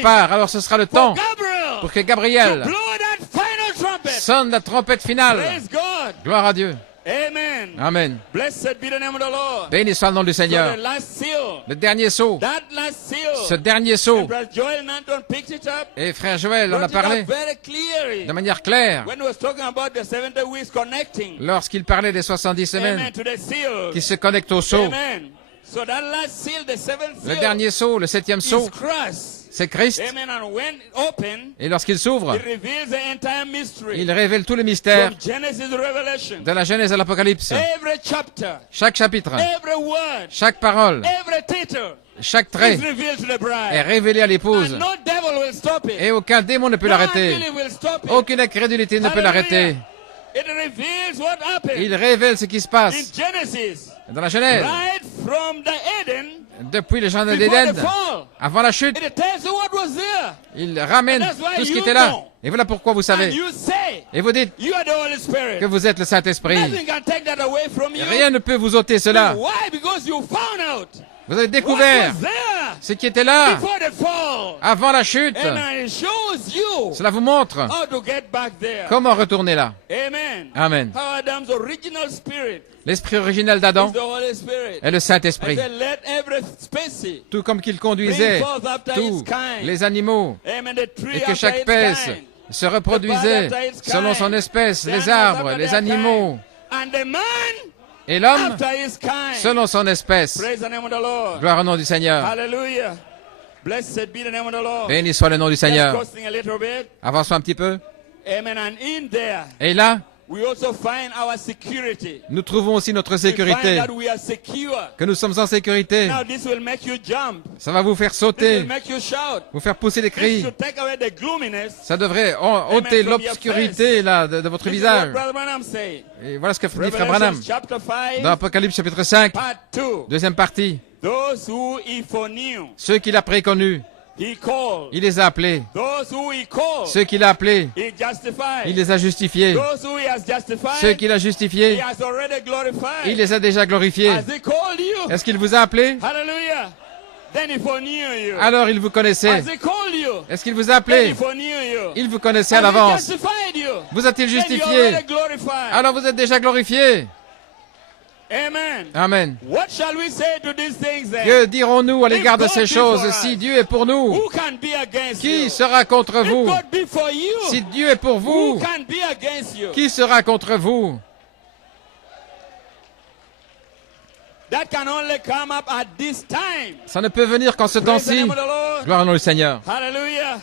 part. Alors ce sera le temps Gabriel pour que to Gabriel blow that final trumpet. sonne la trompette finale. Praise God. Gloire à Dieu. Amen. Amen. Blessed be the name of the Lord. Béni soit le nom du So Seigneur. the last seal, Le dernier sceau, that last seal, ce dernier sceau, Brother Joel Nanton picked it up, et frère Joël en a brought it up parlé very clearly de manière claire when he was talking about the 70 weeks connecting. lorsqu'il parlait des 70 semaines Amen. To the seal. qui se connectent au sceau. Amen. So that last seal, the seventh Le seal, dernier sceau, le 7e sceau, is Christ. c'est Christ. Amen. And when it open, Et lorsqu'il s'ouvre, it reveals the entire mystery. il révèle tous les mystères From Genesis to Revelation. de la Genèse à l'Apocalypse. Every chapter, Chaque chapitre, every word, chaque parole, every title chaque trait is revealed to the est bride. révélé à l'épouse. And no devil will stop it. Et aucun démon ne peut No l'arrêter. unbelief will stop it. Aucune incrédulité ne peut l'arrêter. It reveals what happened Il révèle ce qui se passe in Genesis. dans la Genèse, Right from the Eden, depuis le jardin before d'Éden, the fall. avant la chute. It tells you what was there. Il ramène And that's why tout ce qui you était là. know. Et voilà pourquoi vous And savez. you say, Et vous dites you are the Holy Spirit. que vous êtes le Saint-Esprit. Nothing can take that away from you. Rien ne peut vous ôter cela. Why? Because you found out Vous avez what découvert was there ce qui était là before the fall. avant la chute. And it shows you Cela vous montre how to get back there. comment retourner là. Amen. Amen. How Adam's original spirit L'esprit original is d'Adam the Holy Spirit. est le I Saint-Esprit. said, let every species Tout comme qu'il conduisait tous les animaux Amen. The tree et que after chaque its espèce kind. se reproduisait selon son espèce, les arbres, les animaux And the man et l'homme after his kind. selon son espèce. Praise the name of the Lord. Gloire au nom du Seigneur. Hallelujah. Blessed be the name of the Lord. Béni soit le nom du Let's Seigneur. go sing a little bit. Avançons un petit peu. Amen. And in there, Et là, we also find our security. nous trouvons aussi notre We find sécurité, that we are secure. que nous sommes en sécurité. Now this will make you jump. Ça va vous faire This will sauter, make you shout. vous faire pousser des This cris. should take away the gloominess. Ça devrait ôter l'obscurité là de votre This is what visage. Brother Branham say. Et voilà ce que dit Frère Revelation Branham chapter 5, dans Apocalypse chapitre 5, part 2. deuxième partie. Those who he foreknew, Ceux qu'il a préconnus, he called. il les a appelés. Those who he called, Ceux qu'il a appelés, he justified. il les a justifiés. Those who he has justified, Ceux qu'il a he justifiés, has already glorified. il les a déjà glorifiés. Has he called you? Est-ce qu'il vous a appelé? Hallelujah. Then he foreknew you. Alors il vous connaissait. Has he called you? Est-ce qu'il vous a Then appelé? he foreknew you. Il vous connaissait à Has he l'avance. justified you? Vous a-t-il Then you justifié? already glorified. Alors vous êtes déjà glorifié. Amen. Amen. What shall we say to these things then? Que dirons-nous à l'égard de If God ces be choses? for us, Si Dieu est pour nous, Who can be against qui you? sera contre If vous? God be for you, Si Dieu est pour who vous, can be against you? qui sera contre vous? That can only come up at this time. Ça ne peut venir qu'en ce Praise the temps-ci. name of the Lord. Gloire au nom du Seigneur. Hallelujah.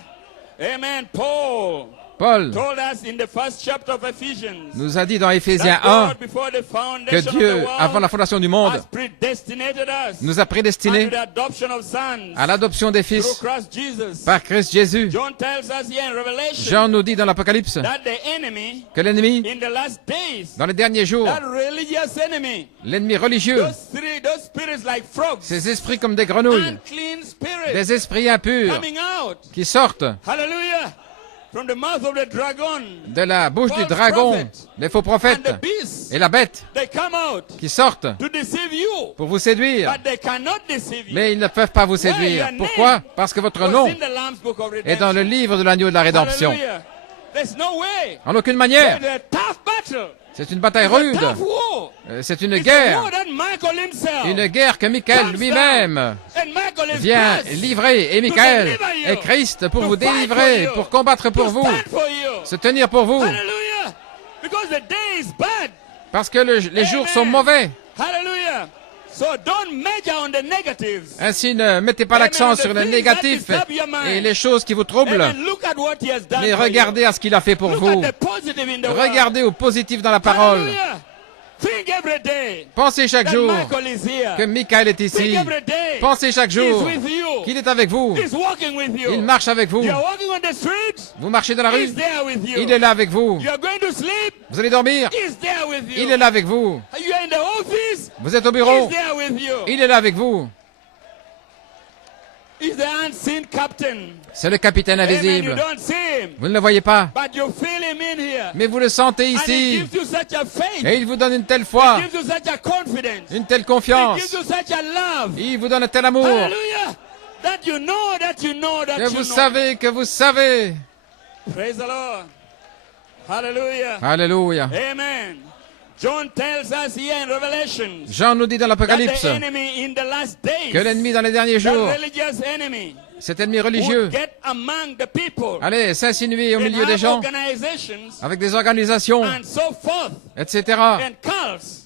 Amen. Paul Paul told us in the first chapter of Ephesians nous a dit dans Éphésiens that 1 God, before the que foundation of Dieu, the world, avant la fondation du monde, has predestinated us nous a prédestinés unto the adoption of sons à l'adoption des through fils Christ Jesus. par Christ Jésus. John tells us here in Revelation Jean nous dit dans l'Apocalypse that the enemy que l'ennemi, in the last days, dans les derniers jours, that religious enemy, l'ennemi religieux, those spirits like frogs, ces esprits comme des grenouilles, unclean spirits des esprits impurs coming out, qui sortent hallelujah, from the mouth of the dragon, de la bouche du false dragon, prophet, les faux and prophètes the beast, et la bête they come out qui sortent to deceive you, pour vous séduire. but they cannot deceive you. Mais ils ne peuvent pas vous séduire. Pourquoi? Parce que votre nom Was in the Lamb's Book of est dans le Redemption. livre de l'agneau de la rédemption. Hallelujah. There's no way. En aucune manière. It's a tough battle. C'est une bataille It's a rude. tough war. C'est une It's a guerre. war that Michael himself Une guerre que Michael comes lui-même down, and Michael is vient blessed livrer. Et Michael deliver you, est Christ pour to vous fight délivrer, for you, pour combattre pour to vous, stand for you. se tenir pour vous. Hallelujah. Because the day is bad. Parce que les jours sont mauvais. Hallelujah. So don't major on the negatives. Ainsi, ne mettez pas l'accent sur le négatif et les choses qui vous troublent. Amen. Look at what he has done Mais for regardez à ce qu'il a fait pour you. Look vous. at the positive in the world. Regardez au positif dans la parole. Hallelujah. Think every day Pensez chaque that jour Michael is here. que Michael est Think ici. every day Pensez chaque he's jour with you. qu'il est avec vous. He's walking with you. Il marche avec vous. You're walking on the streets. Vous marchez dans la rue. He's there with you. Il est là avec vous. You're going to sleep. Vous allez dormir. He's there with you. Il est là avec vous. You're in the office. Vous êtes au bureau. He's there with you. Il est là avec vous. He's the unseen captain. C'est le capitaine Amen. You invisible. don't see him, Vous ne le voyez pas, but you feel him in here. mais vous le sentez And he ici. gives you such a faith. Et il vous donne une telle foi, He gives you such a confidence. une telle He confiance. gives you such a love. Il vous donne un tel amour Hallelujah. That you know, that you know, that que you vous know. savez, que vous savez. Praise the Lord. Hallelujah. Alléluia. Amen. John tells us here in Revelation Jean nous dit dans that l'Apocalypse the enemy in the last days, que l'ennemi dans les derniers the jours, religious enemy, cet ennemi religieux, would get among the people allait s'insinuer au and milieu des have gens organizations avec des organisations, and so forth etc. and cults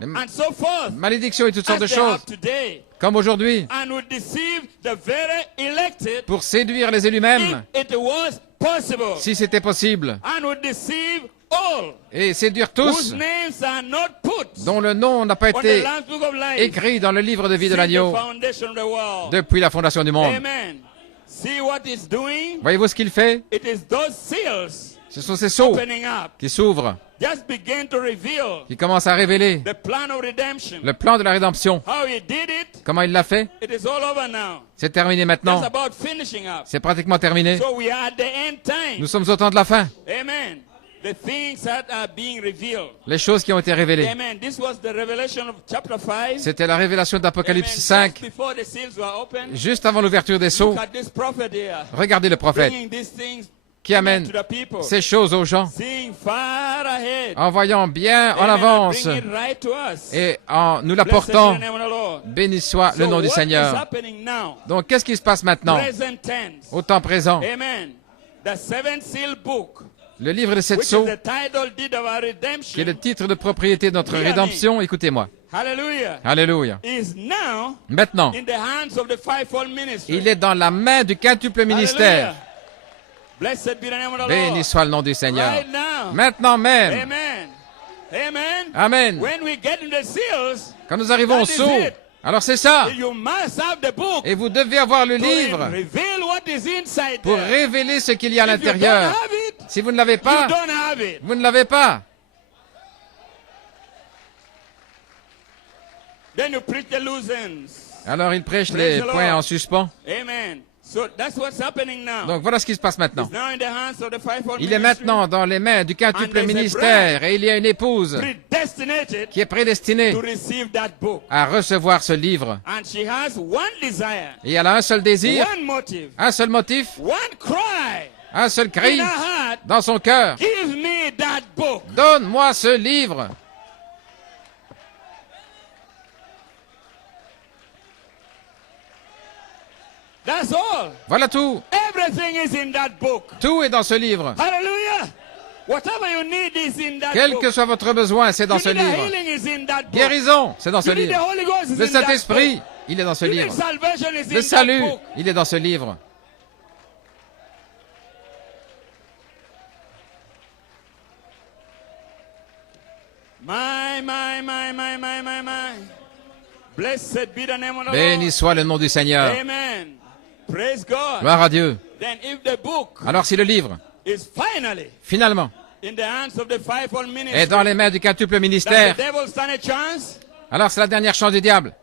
Des and so forth malédictions et toutes sortes as de they have choses, today, comme aujourd'hui, and would deceive the very elected pour séduire les élus mêmes, if it was possible, si c'était possible, and would deceive all et séduire whose tous names are not put dont le nom n'a pas on the été Lamb's Book of Life écrit dans le livre de vie de since the l'agneau foundation of the world. depuis la fondation du monde. Amen. See what it's doing? Voyez-vous ce qu'il fait? It is those seals Ce sont ces sceaux opening up. qui s'ouvrent, Just begin to reveal qui commencent à révéler the plan of redemption. le plan de la rédemption. How he did it, Comment il l'a fait? it is all over now. C'est terminé Just maintenant. about finishing up. C'est pratiquement terminé. So we are at the end time. Nous sommes au temps de la fin. Amen. The things that are being revealed. Les choses qui ont été révélées. Amen. This was the revelation of chapter 5. C'était la révélation d'Apocalypse Amen. 5, Just before the seals were opened. juste avant l'ouverture des sceaux. Look at this prophet here. Regardez le prophète Bringing these things qui amène to the people. ces choses aux gens Seeing far ahead. en voyant bien en Amen. avance Bring it right to us. et en nous Blessed l'apportant. be the name of the Lord. Béni soit le So nom du what is Seigneur. happening now? Donc, qu'est-ce qui se passe maintenant? Present tense. Au temps présent, Amen. The seventh seal book, le livre de sept which is sceaux, the title deed of our qui est redemption. le titre de propriété de notre rédemption, écoutez-moi. Hallelujah. Alléluia. Is now Maintenant, in the hands of the fivefold ministry. il est dans la main du quintuple ministère. Hallelujah. Blessed be the name of the Béni Lord. soit le nom du Seigneur. Right now. Maintenant même. Amen. Amen. Amen. When we get in the seals, Quand nous arrivons au that is sceau, it. alors c'est ça. You must have the book Et vous devez avoir le to livre reveal what is inside pour there. révéler ce qu'il y a à If you don't l'intérieur. have it, Si vous ne l'avez you pas, don't have it. vous ne l'avez pas. Then you preach the loose ends. Alors il prêche Praise les the Lord. points en suspens. Amen. So that's what's happening now. Donc voilà ce qui se passe maintenant. It's now in the hands of the fivefold Il est ministry, maintenant dans les mains du quintuple And there's a ministère et il y a une épouse predestinated qui est prédestinée to receive that book. à recevoir ce livre. And she has one desire, Et elle a un seul désir, one motive, un seul motif, one cry un seul cri in her heart. dans son cœur. Give me that book. Donne-moi ce livre. That's all. Voilà tout. Everything is in that book. Tout est dans ce livre. Hallelujah. Whatever you need is in that Quel book. que soit votre besoin, c'est dans You ce need a livre. healing is in that book. Guérison, c'est dans ce You need the livre. Holy Ghost is Le in that Saint-Esprit, book. il est dans ce You need livre. salvation is in Le that salut, book. il est dans ce livre. My. Blessed be the name of the Béni Lord. soit le nom du Seigneur. Amen. Praise God. Gloire à Dieu. Then if the book Alors si le livre, is finally finalement, in the hands of the fivefold est ministry, dans les mains du quintuple does the ministère, devil stand a chance? alors c'est la dernière chance du diable.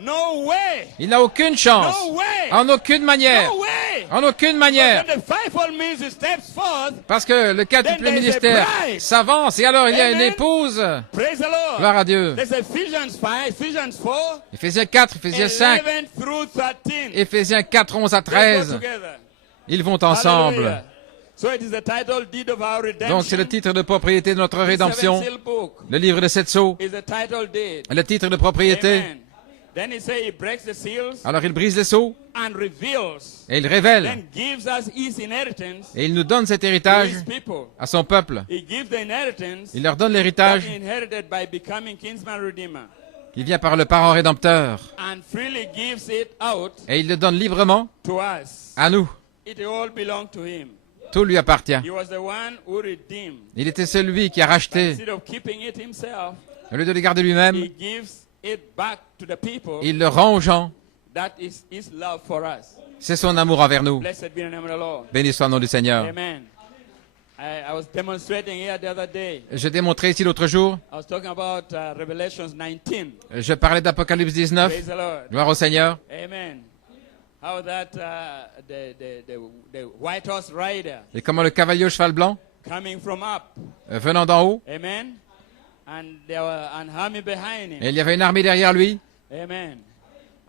No way. Il n'a aucune chance. No way. En aucune manière. No way. En aucune manière. When the fivefold ministry steps forth, Parce que le quintuple Then there's a ministère bride. s'avance et alors il y a une Amen. épouse. praise the Lord. Gloire à Dieu. There's Ephesians 5, Ephesians 4, Éphésiens 4, Éphésiens 5, 11 through 13. Éphésiens 4, 11 à Let's go 13. together. Ils vont ensemble. Hallelujah. So it is the title Deed of Our Redemption. Donc c'est le titre de propriété de notre The rédemption. seven seal book Le livre de 7 sceaux. is the title deed. Le titre de propriété. Amen. Then he say he breaks the seals Alors il brise les sceaux and reveals. et il révèle. Then gives us his inheritance Et il nous donne cet to héritage his people. à son peuple. He gives the inheritance Il leur donne that l'héritage he inherited by becoming kinsman redeemer, qui vient par le parent rédempteur. and freely gives it out Et il le donne librement to us. à nous. It all belonged to him. Tout lui appartient. He was the one who redeemed. Il était celui qui a racheté. Instead of keeping it himself, Au lieu de le garder lui-même, he gives it back to the people. il le rend aux gens. That is his love for us. C'est son amour envers nous. Blessed be the name of the Lord. Béni soit le nom du Seigneur. Amen. I was demonstrating here the other day. Je démontrais ici l'autre jour. I was talking about Revelations 19. Je parlais d'Apocalypse 19. Praise the Lord. Gloire au Seigneur. Amen. How that the white horse rider Et comment le cavalier au cheval blanc, coming from up. venant d'en haut, Amen. And there were an army behind him. et il y avait une armée derrière lui, Amen.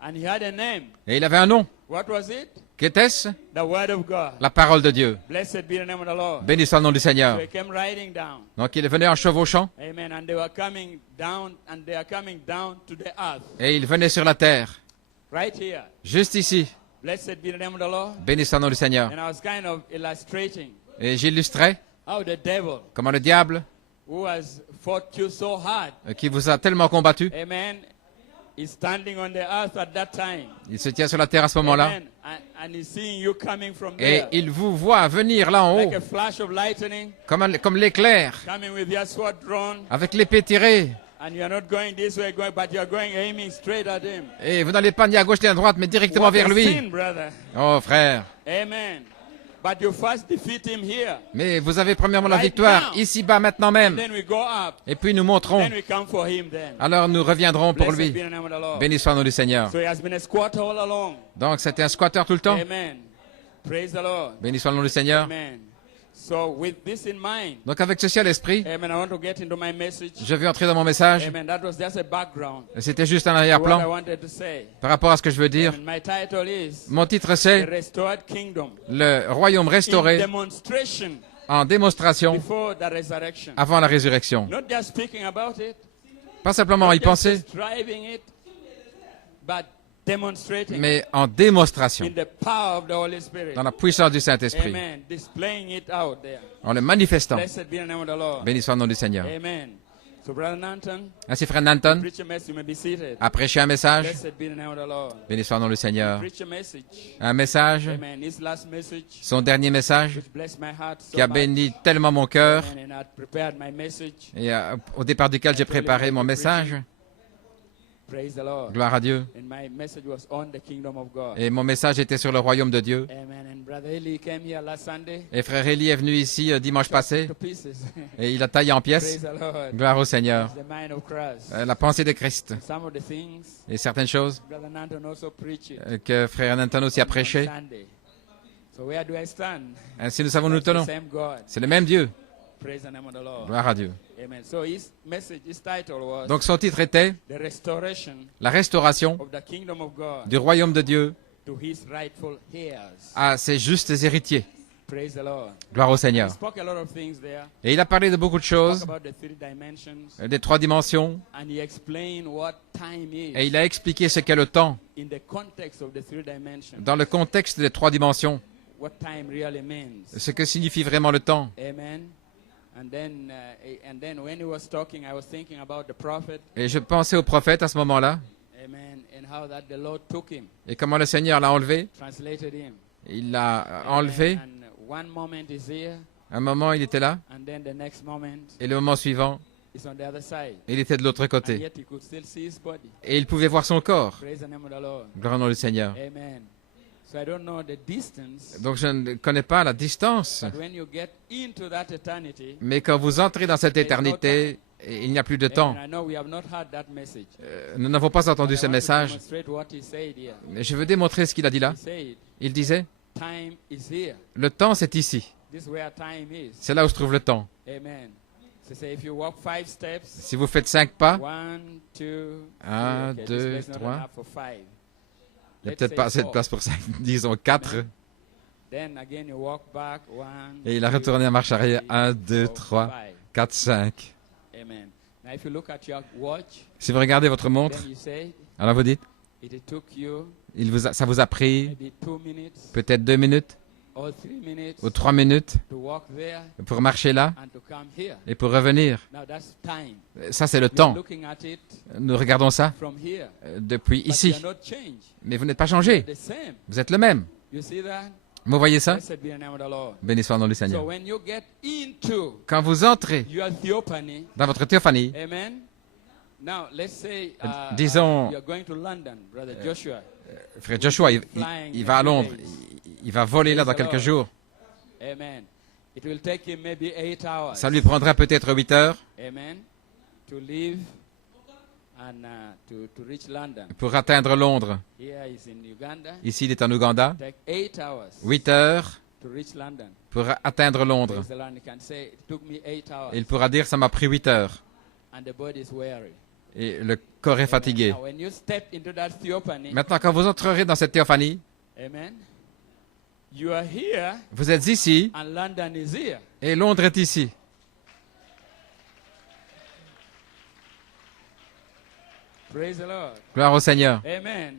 And he had a name. et il avait un nom. What was it? Qu'était-ce? The word of God. La parole de Dieu. Blessed be the name of the Lord. Béni soit le nom du Seigneur. So he came riding down. Donc il venait en chevauchant, Amen. And they were coming down, and they are coming down to the earth. et il venait sur la terre, Right here. juste ici. Blessed be the name of the Lord. Béni soit le nom du Seigneur. And I was kind of illustrating Et j'illustrais how the devil, comment le diable, who has fought you so hard, qui vous a tellement combattu, amen, is standing on the earth at that time. il se tient sur la terre à ce moment-là, Amen. And he's seeing you coming from et there. il vous voit venir là en haut, Like a flash of lightning, comme l'éclair, coming with your sword drawn, avec l'épée tirée. and you are not going this way, but you are going aiming straight at him. Et vous n'allez pas ni à gauche ni à droite, mais directement What vers a lui. sin, brother. Oh frère, Amen. But you first defeat him here. mais vous avez premièrement la Right victoire, now. ici-bas, maintenant même. Then we go up. Et puis nous montrons. Then we come for him then. Alors nous reviendrons pour Blessed lui. be the name of the Lord. Béni soit le nom du Seigneur. So he has been a squatter all along. Donc c'était un squatteur tout le temps. Amen. Praise the Lord. Béni soit le nom du Seigneur. Amen. So with this in mind, Donc avec ceci à l'esprit, amen, I want to get into my message. je vais entrer dans mon message. Amen. That was just a background C'était juste un to what I arrière-plan wanted to say. par rapport à ce que je veux dire. Amen. My title is Mon titre The c'est Restored Kingdom Le royaume in restauré demonstration en démonstration before the resurrection. avant la résurrection. Not just speaking about it, Pas simplement y not just penser, describing it, but demonstrating mais en démonstration, in the power of the Holy Spirit. dans la puissance du Saint-Esprit, Amen. Displaying it out there. en le manifestant. Blessed be the name of the Lord. Béni soit le nom du Seigneur. Amen. So, Brother Nanton, Ainsi, frère Nanton preach a message. You may be seated. a prêché un message. Blessed be the name of the Lord. Béni soit le nom du Seigneur. Preach a message. Un message, Amen. His last message, son dernier message, which blessed my heart so qui a much. béni tellement mon cœur, Amen. And I prepared my message. et au départ duquel j'ai préparé mon message. Praise the Lord. Gloire à Dieu. And my message was on the kingdom of God. Et mon message était sur le royaume de Dieu. Amen. And Brother Eli came here last Sunday. Et frère Élie est venu ici dimanche passé, To pieces. et il a taillé en Praise pièces. the Lord. Gloire au Seigneur. The mind of Christ. La pensée de Christ. Some of the things Et certaines choses Brother Nanton also preached it que frère Nanton aussi a prêché. on Sunday. So where do I stand? Ainsi nous savons nous That's the tenons. same God. C'est le même Dieu. Praise the name of the Lord. Gloire à Dieu. Amen. So his message, his title was Donc son titre était the restoration La restauration of the kingdom of God du royaume de Dieu to his rightful heirs. à ses justes héritiers. Praise the Lord. Gloire au He Seigneur. spoke a lot of things there. Et il a parlé de beaucoup de Talk choses, about the three dimensions, des trois dimensions, and he explained what time et is il a expliqué ce qu'est le temps in the context of the three dimensions. dans le contexte des trois dimensions, What time really means. ce que signifie vraiment le temps. Amen. And then when he was talking, I was thinking about the prophet. Et je pensais au prophète à ce moment-là, Amen. And how that the Lord took him, et comment le Seigneur l'a enlevé. translated him. Il l'a enlevé, And one moment is here, Un moment, il était là, and then the next moment, et le moment suivant, it's on the other side. il était de l'autre And côté. yet he could still see his body. Et il pouvait voir son corps. Praise the name of the Lord. Gloire au nom du Seigneur. Amen. So I don't know the distance, Donc je ne connais pas la distance, but when you get into that eternity, mais quand vous entrez dans cette éternité, il n'y a plus de temps. amen, I know we have not heard that message. Nous n'avons pas entendu But I ce want to message, demonstrate what he said here. mais je veux démontrer ce qu'il a dit là. He said, Il disait, time is here. le temps c'est ici. This is where time is. C'est là où se trouve le temps. Amen. So say if you walk 5 steps, Si vous faites 5 pas, 1, 2, 1, 3, 2, 3. for 5. Il n'y a peut-être pas assez de place pour 5, disons 4. Then again you walk back, 1, Et il a retourné en marche arrière. 1, 2, 3, 4, 5. Amen. Now if you look at your watch, Si vous regardez votre montre, then you say alors vous dites, it took you ça vous a pris maybe 2 minutes peut-être 2 minutes or 3 minutes ou 3 minutes to walk there pour marcher là and to come here. et pour revenir. Now that's time. Ça, c'est le We are temps. looking at it Nous regardons ça from here. depuis But you ici. are not changed. Mais vous n'êtes pas changé. The same. Vous êtes le même. You see that? Vous voyez ça? Blessed be the name of the Lord. Béni soit le nom du So Seigneur. when you get into Quand vous entrez your theophany, dans votre théophanie, amen. Now let's say disons, you are going to London, brother Joshua. frère Joshua, il va à Londres. Il va voler là dans quelques jours. Amen. It will take him maybe 8 hours. Ça lui prendra peut-être 8 heures Amen. To leave and to reach London. pour atteindre Londres. Here is in Uganda. Ici, il est en Ouganda. Take 8 hours 8 heures to reach London. pour atteindre Londres. Praise the Lord. You can say it took me 8 hours. Il pourra dire, ça m'a pris 8 heures. And the body is weary. Et le corps est fatigué. Now when you step into that theophany, Maintenant, quand vous entrerez dans cette théophanie, amen. You are here vous êtes ici and London is here. et Londres est ici. Praise the Lord. Gloire au Seigneur. Amen.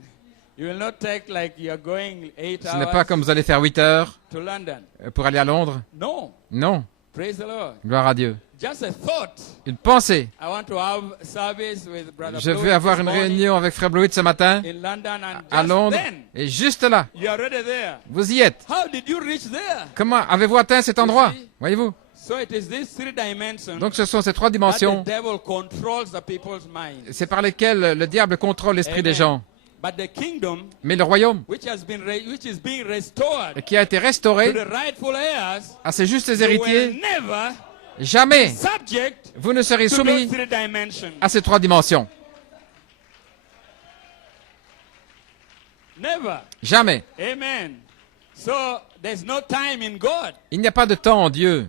You will not take like you are going 8 Ce n'est hours pas comme vous allez faire 8 heures to London. pour aller à Londres. No. Non. Praise the Lord. Gloire à Dieu. Just a thought. Une pensée. I want to have service with Brother Je Blewett veux avoir this une morning réunion avec Frère Blewett ce matin in London and à just Londres. then Et juste là, you are already there. vous y êtes. How did you reach there? Comment avez-vous atteint cet endroit? Voyez-vous? So it is these 3 dimensions Donc ce sont ces 3 that the dimensions. devil controls the people's mind. C'est par lesquelles le diable contrôle l'esprit des gens. But the kingdom Mais le royaume, which is being restored qui a été to restauré the rightful heirs, à ses justes you will héritiers, never jamais subject vous ne serez to those soumis 3 dimensions. à ces 3 dimensions. Never. Jamais. Amen. So there's no time in God. Il n'y a pas de temps en Dieu.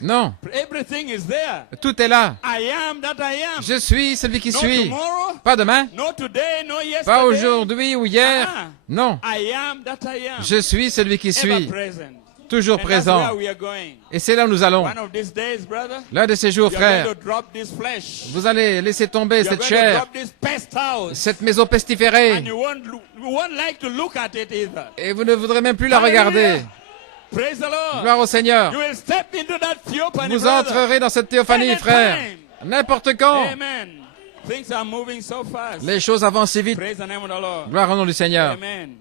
Non. Everything is there. Tout est là. I am that I am. Je suis celui qui No suis. tomorrow, Pas demain, no today, no yesterday. pas aujourd'hui ou hier. Non. I am that I am. Je suis celui qui Ever suis. present. Toujours And that's présent. where we are going. Et c'est là où nous allons. One of these days, brother, L'un de ces jours, you are going frère, to drop this flesh. vous allez laisser tomber You are cette going to chair, drop this pest house. cette maison pestiférée, And you won't like to look at it either. et vous ne voudrez même plus la regarder. Praise the Lord. Gloire au Seigneur. You will step into that theophany, Vous brother. entrerez dans cette théophanie, frère. N'importe quand. Amen. Things are moving so fast. Les choses avancent si vite. Praise the name of the Lord. Gloire au nom du Seigneur. Amen.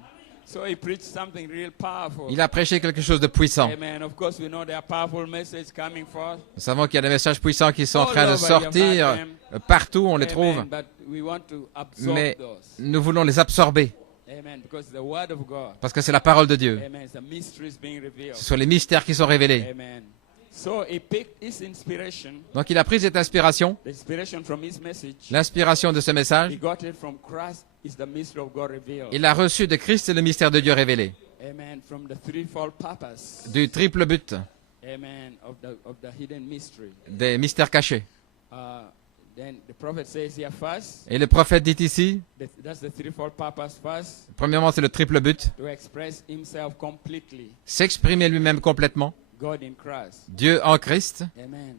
So he preached something real powerful. Il a prêché quelque chose de puissant. Amen. Of course, we know there are powerful messages coming forth. Nous savons qu'il y a des messages puissants qui sont en All train de over, you have sortir. had them. Partout, on les trouve. Amen. But we want to absorb Mais those. nous voulons les absorber. Amen. Because the word of God. Parce que c'est la parole de Dieu. Amen. It's the mysteries being revealed. Ce sont les mystères qui sont révélés. Amen. So he picked his inspiration, Donc il a pris cette inspiration, the inspiration from his message. l'inspiration de ce He message. got it from Christ. Is the mystery of God revealed. Il a reçu de Christ le mystère de Dieu révélé. Amen. From the threefold purpose. Du triple but, Amen. Of the hidden mystery. des mystères cachés. Then the prophet says here first. Et le prophète dit ici, That's the threefold purpose first. premièrement c'est le triple but, To express himself completely. s'exprimer lui-même complètement, God in Christ. Dieu en Christ. Amen.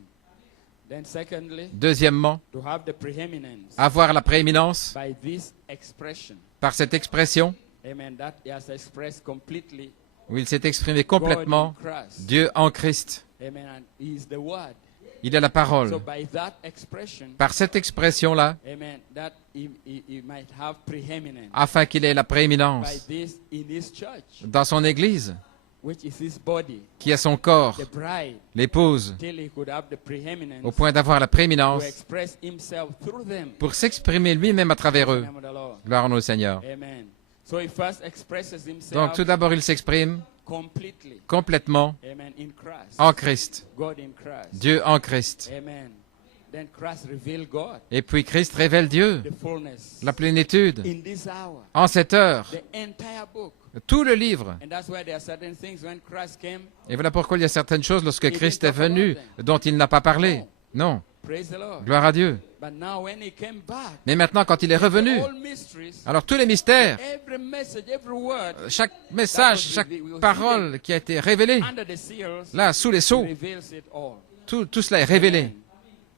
Then secondly, Deuxièmement, to have the preeminence avoir la prééminence by this expression. par cette expression Amen. That he has expressed completely où il s'est exprimé God complètement, in Christ. Dieu en Christ. Amen. And he is the word. Il est la parole. So by that expression, Par cette expression-là, amen, that he might have preeminence afin qu'il ait la by prééminence this in his church. dans son Église. which is his body, qui est son corps, the bride, l'épouse, till he could have the preeminence au point d'avoir la to prééminence express himself through them. pour s'exprimer lui-même à travers In eux. the name of the Lord. Gloire à notre Seigneur. Amen. So he first expresses Donc himself tout d'abord, il s'exprime completely. complètement Amen. In Christ. en Christ, God in Christ. Dieu en Christ. Amen. Then Christ revealed God, Et puis Christ révèle Dieu, the fullness. la plénitude, In this hour, en cette heure, the entire book. tout le livre. And that's why there are certain things when Christ came. Et voilà pourquoi il y a certaines choses lorsque Christ est venu dont il n'a pas parlé. Non, Praise the Lord. gloire à Dieu. But now when he came back, Mais maintenant, quand il est revenu, all mysteries, alors tous les mystères, every message, every word, chaque message, chaque parole qui a été révélée, under the seals, là, sous les sceaux, reveals it all. tout cela est révélé.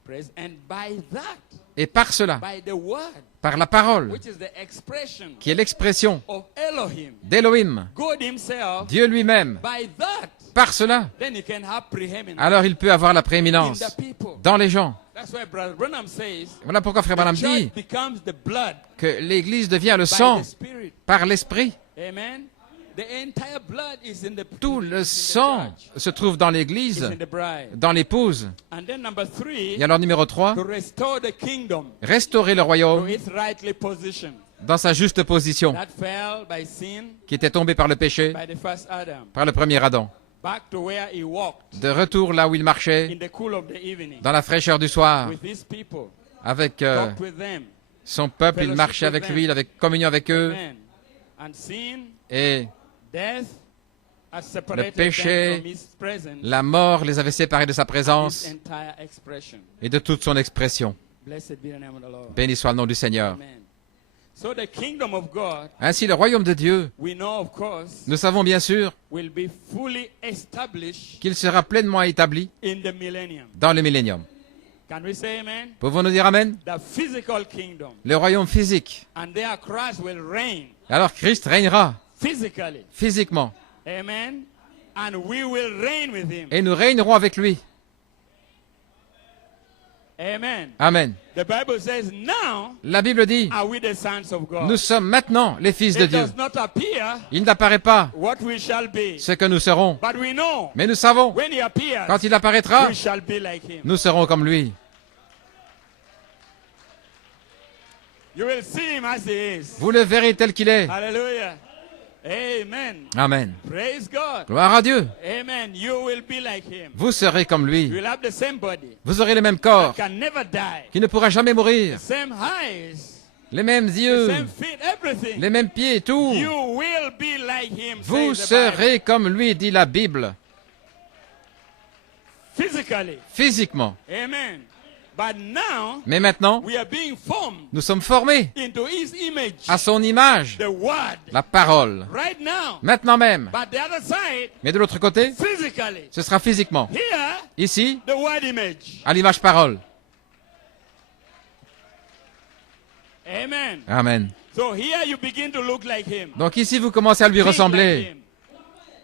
Praise. And by that, Et par cela, by the word, par la parole, which is the expression qui est l'expression of Elohim, d'Élohim, God himself, Dieu lui-même, by that, par cela, then he can have preeminence alors il peut avoir la in prééminence the people. dans les gens. That's why Brother Branham says, Voilà pourquoi Frère the Branham church dit becomes the blood que l'Église devient le by sang the Spirit. par l'Esprit. Amen. The entire blood is in the Tout in le the sang church. se trouve dans Is l'Église, in the bride. dans l'épouse. And then number 3, Et alors numéro 3, to restore the kingdom restaurer le to royaume its rightly position. dans sa juste position, That fell by sin qui était tombé par le péché, by the first Adam. par le premier Adam. Back to where he walked De retour là où il marchait, in the cool of the evening dans la fraîcheur du soir, with his people. avec Talked with them. son peuple, il marchait avec lui, il avait communion avec eux, Amen. And sin, et death has separated péché, them from his presence. la mort les avait séparés de sa His présence entire expression. et de toute son expression. Blessed be the name of the Lord. Béni soit le nom du Seigneur. Amen. So the kingdom of God, Ainsi, le royaume de Dieu, we know of course, nous savons bien sûr will be fully established qu'il sera pleinement établi in the millennium. dans le millénium. Can we say amen? Pouvons-nous dire Amen? The physical kingdom. Le royaume physique. And there Christ will reign Alors Christ régnera physically. physiquement Amen. And we will reign with him. et nous régnerons avec lui. Amen. Amen. The Bible says, now La Bible dit, are we the sons of God. nous sommes maintenant les fils de It Dieu. does not appear Il n'apparaît pas what we shall be. ce que nous serons, But we know mais nous savons, when he appears, quand il apparaîtra, we shall be like him. nous serons comme lui. You will see him as he is. Vous le verrez tel qu'il est. Hallelujah. Amen. Amen. Praise God. Gloire à Dieu. Amen. You will be like him. Vous serez comme You lui. will have the same body. Vous aurez le même corps Can never die. qui ne pourra jamais mourir. The same eyes. Les mêmes The yeux, same feet. Everything. les mêmes pieds, tout. You will be like him. Vous says the Bible. serez comme lui, dit la Bible, Physically. physiquement. Amen. But now Mais maintenant, we are being formed nous sommes formés into his image. à son image, The word. la parole. Right now. Maintenant même. But the other side, Mais de l'autre côté, physically. ce sera physiquement. Here, Ici, the word image. à l'image parole. Amen. Amen. So here you begin to look like him. Donc ici, vous commencez à lui Think like ressembler, him.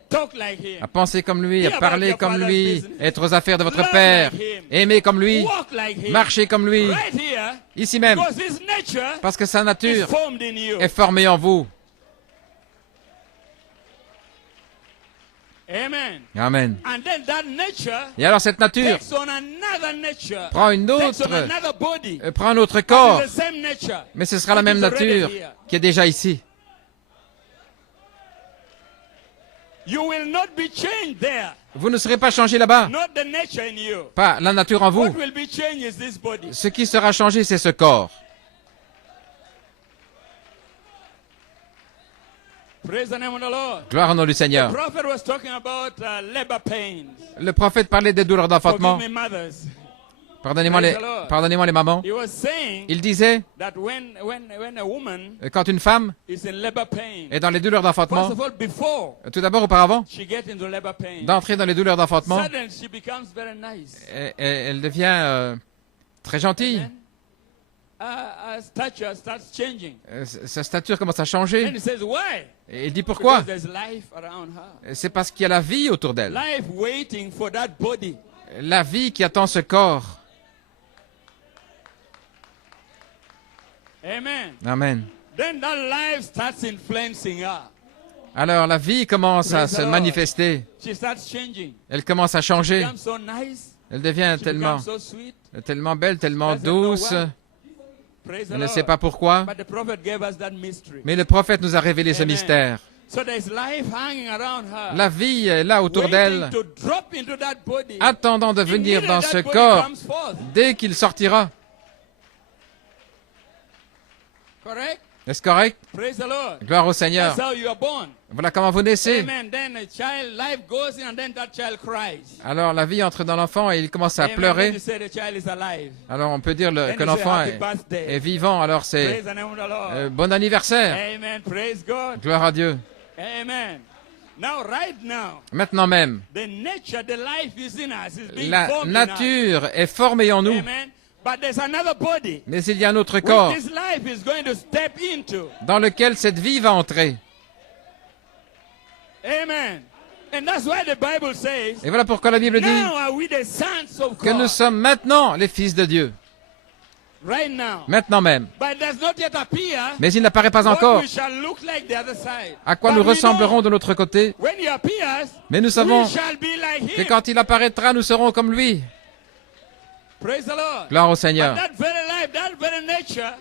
Talk like him. à penser comme lui, à parler comme lui, être aux affaires de votre Père, aimer comme lui, Walk like him. marcher comme lui, Right here, ici même, because his nature parce que sa is nature formed in you. est formée en vous. Amen. Amen. And then that nature Et alors cette nature takes on another nature. prend une Takes autre, on another body. prend un autre But corps, it's the same nature. mais ce sera la même nature qui est déjà ici. You will not be changed there. Vous ne serez pas changé là-bas, Not the nature in you. pas la nature en vous. What will be changed is this body. Ce qui sera changé, c'est ce corps. Praise the name of the Lord. Gloire au nom du The Seigneur. prophet was talking about labor pains. Le prophète parlait des douleurs d'enfantement. Forgive me, mothers. Pardonnez-moi les mamans. He was saying Il disait, that when a woman quand une femme is in labor pain, est dans les douleurs first d'enfantement, of all, before tout d'abord auparavant, she gets into labor pain, d'entrer dans les douleurs d'enfantement, suddenly she becomes very nice. elle devient très gentille. Amen. Her stature starts changing. Sa stature commence à And changer. he says, why? Et il dit pourquoi? Because there's life around her. C'est parce qu'il y a la vie autour d'elle. Life waiting for that body. La vie qui attend ce corps. Amen. Amen. Then that life starts influencing her. Alors la vie commence à se manifester. She starts changing. Elle commence à changer. Becomes so nice. Elle devient She tellement, becomes so sweet. tellement belle, tellement Doesn't know douce. why. Praise the Elle ne Lord. sait pas pourquoi. But the prophet gave us that mystery. Mais le prophète nous a révélé ce Amen. mystère. So there's life hanging around her. La vie est là autour waiting d'elle, to drop into that body. attendant de The venir minute dans that ce body corps comes forth. dès qu'il sortira. Correct? Est-ce correct? Praise the Lord. Gloire au Seigneur. That's how you are born. Voilà comment vous naissez. Amen. Then a child, life goes in and then that child cries. Alors la vie entre dans l'enfant et il commence à Amen. Then pleurer. you say the child is alive. Alors on peut dire Then que you say l'enfant happy est birthday. vivant. Alors c'est Praise the name of the Lord. bon anniversaire. Amen. Praise God. Gloire à Dieu. Amen. Now, right now, Maintenant même, the nature, the life is in us, is being la formed in nature est formée en us. nous. Amen. But there's another body Mais il y a un autre corps which this life is going to step into. dans lequel cette vie va entrer. Amen. And that's why the Bible says, Et voilà pourquoi la Bible dit now are we the sons of que nous God. sommes maintenant les fils de Dieu. Right now. Maintenant même. But it does not yet appear Mais il n'apparaît pas what encore we shall look like the other side. à quoi But nous we ressemblerons know de l'autre côté. when he appears, Mais nous savons we shall be like que him. quand il apparaîtra, nous serons comme lui. Praise the Lord. Gloire au But Seigneur. that very life, that very nature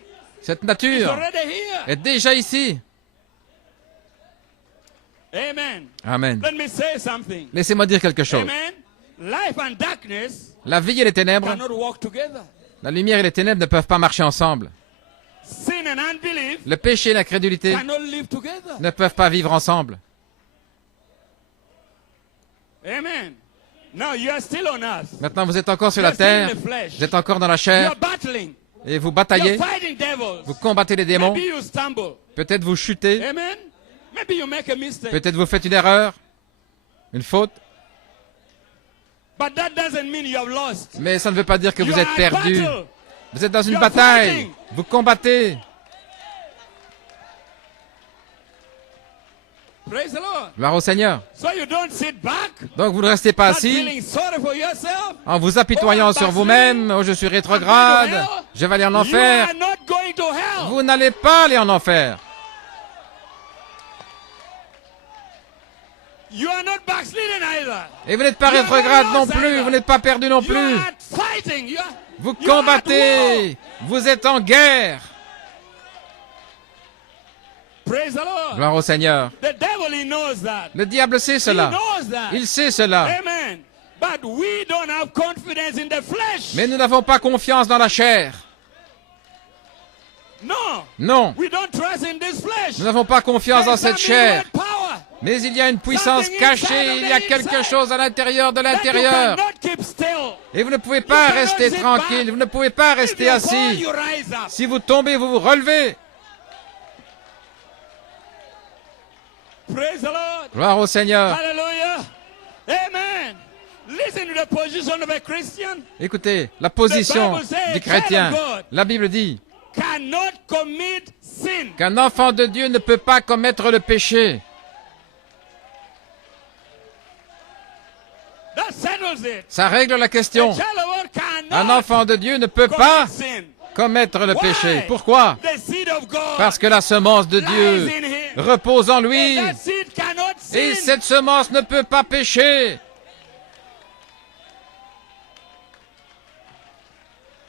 Cette is nature already here. est déjà ici. Amen. Amen. Let me say something. Laissez-moi dire quelque chose. Amen. Life and darkness La vie et les ténèbres, cannot walk together. la lumière et les ténèbres ne peuvent pas marcher ensemble. Sin and unbelief Le péché et l'incrédulité cannot live together. ne peuvent pas vivre ensemble. Amen. Now you are still on earth. Maintenant, vous êtes encore sur You la are still in terre, the flesh. vous êtes encore dans la You chair are battling. et vous You bataillez, are fighting devils. vous combattez les démons, Maybe you stumble. peut-être vous chutez, Amen. Maybe you make a mistake. peut-être vous faites une erreur, une faute, But that doesn't mean you have lost. mais ça ne veut pas dire que You vous êtes are at perdu. battle. Vous êtes dans une You are bataille, fighting. vous combattez. Praise the Lord. Gloire au Seigneur. So you don't sit back. Donc vous ne restez pas Not assis feeling sorry for yourself. en vous apitoyant sur vous-même. Oh, je suis rétrograde, je vais aller en You enfer. are not going to hell. Vous n'allez pas aller en enfer. You are not backsliding either. Et vous n'êtes pas You are rétrograde not non lost plus, either. vous n'êtes pas perdu non You plus. are fighting. Vous you are at combattez, vous êtes en guerre. war. Praise the Lord. Gloire au Seigneur. The devil, he knows that. Le diable sait He cela. knows that. Il sait cela. Amen. But we don't have confidence in the flesh. Mais nous n'avons pas confiance dans la chair. No. Non, We don't trust in this flesh. nous n'avons pas confiance dans cette There's chair. something with power Mais il y a une puissance cachée, il y a quelque chose à l'intérieur de that you l'intérieur. cannot keep still. Et vous ne pouvez pas You cannot rester sit tranquille, back. vous ne pouvez pas If rester you fall, assis. you rise up. Si vous tombez, vous vous relevez. Praise the Lord. Gloire au Seigneur. Hallelujah. Amen. Listen to the position of a Christian. Écoutez, la position du chrétien. La Bible dit Cannot commit sin. qu'un enfant de Dieu ne peut pas commettre le péché. That settles it. Ça règle la question. A child of God Un cannot enfant de Dieu ne peut pas commit sin. commettre le Why? péché. Pourquoi? The seed of God Parce que la semence de Dieu lies in him. repose en lui. And that seed cannot sin. Et cette semence ne peut pas pécher.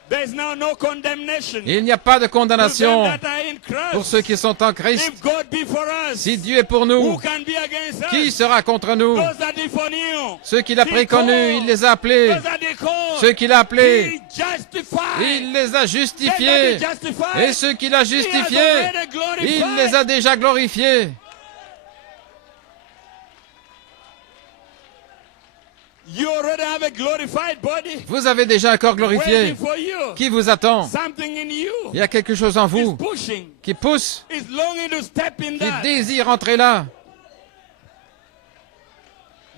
There is now no condemnation. Il n'y a pas de To them condamnation that are in Christ. pour ceux qui sont en Christ. If God be for us, Si Dieu est pour who nous, can be against us? qui sera contre nous? Those that he foreknew. Ceux qu'il a préconnus, il les a appelés. Those that he called. Ceux qu'il a appelés, He justified. il les a Them justifiés. that he justified, Et ceux qu'il a he has justifiés, already glorified. il les a déjà glorifiés. You already have a glorified body Vous avez déjà un corps waiting glorifié for you. qui vous attend. Something in you Il y a quelque chose en is vous pushing, qui pousse, is longing to step in qui that. désire entrer là.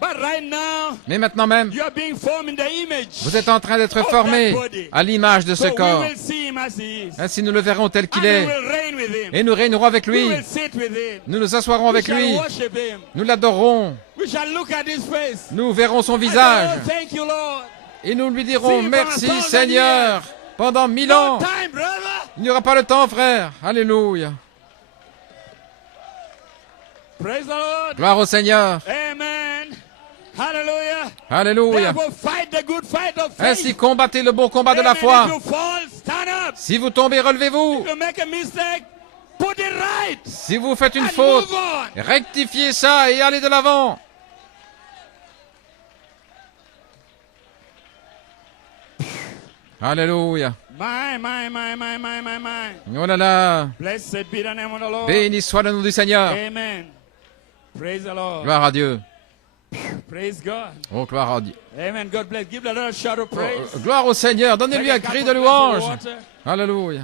But right now, Mais maintenant même, you are being formed in the image. vous êtes en train d'être formé à l'image de ce So we corps. will see him as he is. Ainsi nous le verrons tel And qu'il we est. will reign with him. Et nous régnerons avec We lui. will sit with him. Nous nous assoirons We avec shall lui. worship him. Nous l'adorerons. We shall look at his face. Nous verrons son And say, visage. "Oh, thank you, Lord. Et nous lui dirons See, merci for 1,000 Seigneur. Pendant 1000 No ans. time, brother. Il n'y aura pas le temps, frère. Alléluia. Praise the Lord. Gloire au Seigneur. Amen. Hallelujah. Alléluia. Therefore, fight the good fight of faith. Ainsi combattez le bon combat de la Amen. foi. If you fall, stand up. Si vous tombez, relevez-vous. If you make a mistake, put it right. Si vous faites une And faute, move on. rectifiez ça et allez de l'avant. Alléluia. My. Oh là là. Blessed be the name of the Lord. Béni soit le nom du Seigneur. Amen. Praise the Lord. Gloire à Dieu. Praise God. Oh, gloire à Dieu. Amen. God bless. Give the Lord a shout of praise. Gloire au Seigneur. Donnez-lui un cri de louange. Alléluia.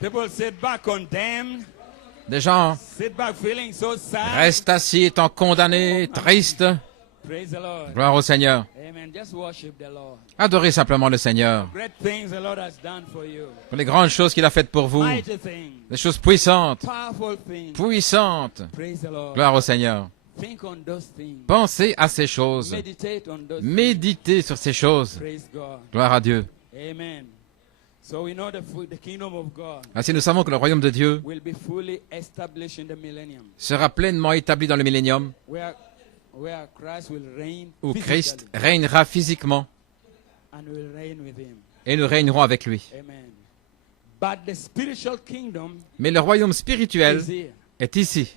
People sit back condemned. Des gens Sit back feeling so sad. restent assis étant condamnés, tristes. Praise the Lord. Gloire au Seigneur. Amen. Just worship the Lord. Adorez simplement le Seigneur Great things the Lord has done for you. pour les grandes choses qu'il a faites pour vous. Mighty things. Des choses puissantes. Powerful things. Puissantes. Praise the Lord. Gloire au Seigneur. Think on those things. Pensez à ces choses. Meditate on those things. Méditez sur ces choses. Praise God. Gloire à Dieu. Amen. So we know the kingdom of God Ainsi, nous savons que le royaume de Dieu will be fully established in the millennium, sera pleinement établi dans le millénium where Christ will reign où physically, Christ régnera physiquement and will reign with him. et nous régnerons avec lui. Amen. But the spiritual kingdom Mais le royaume spirituel is here. est ici,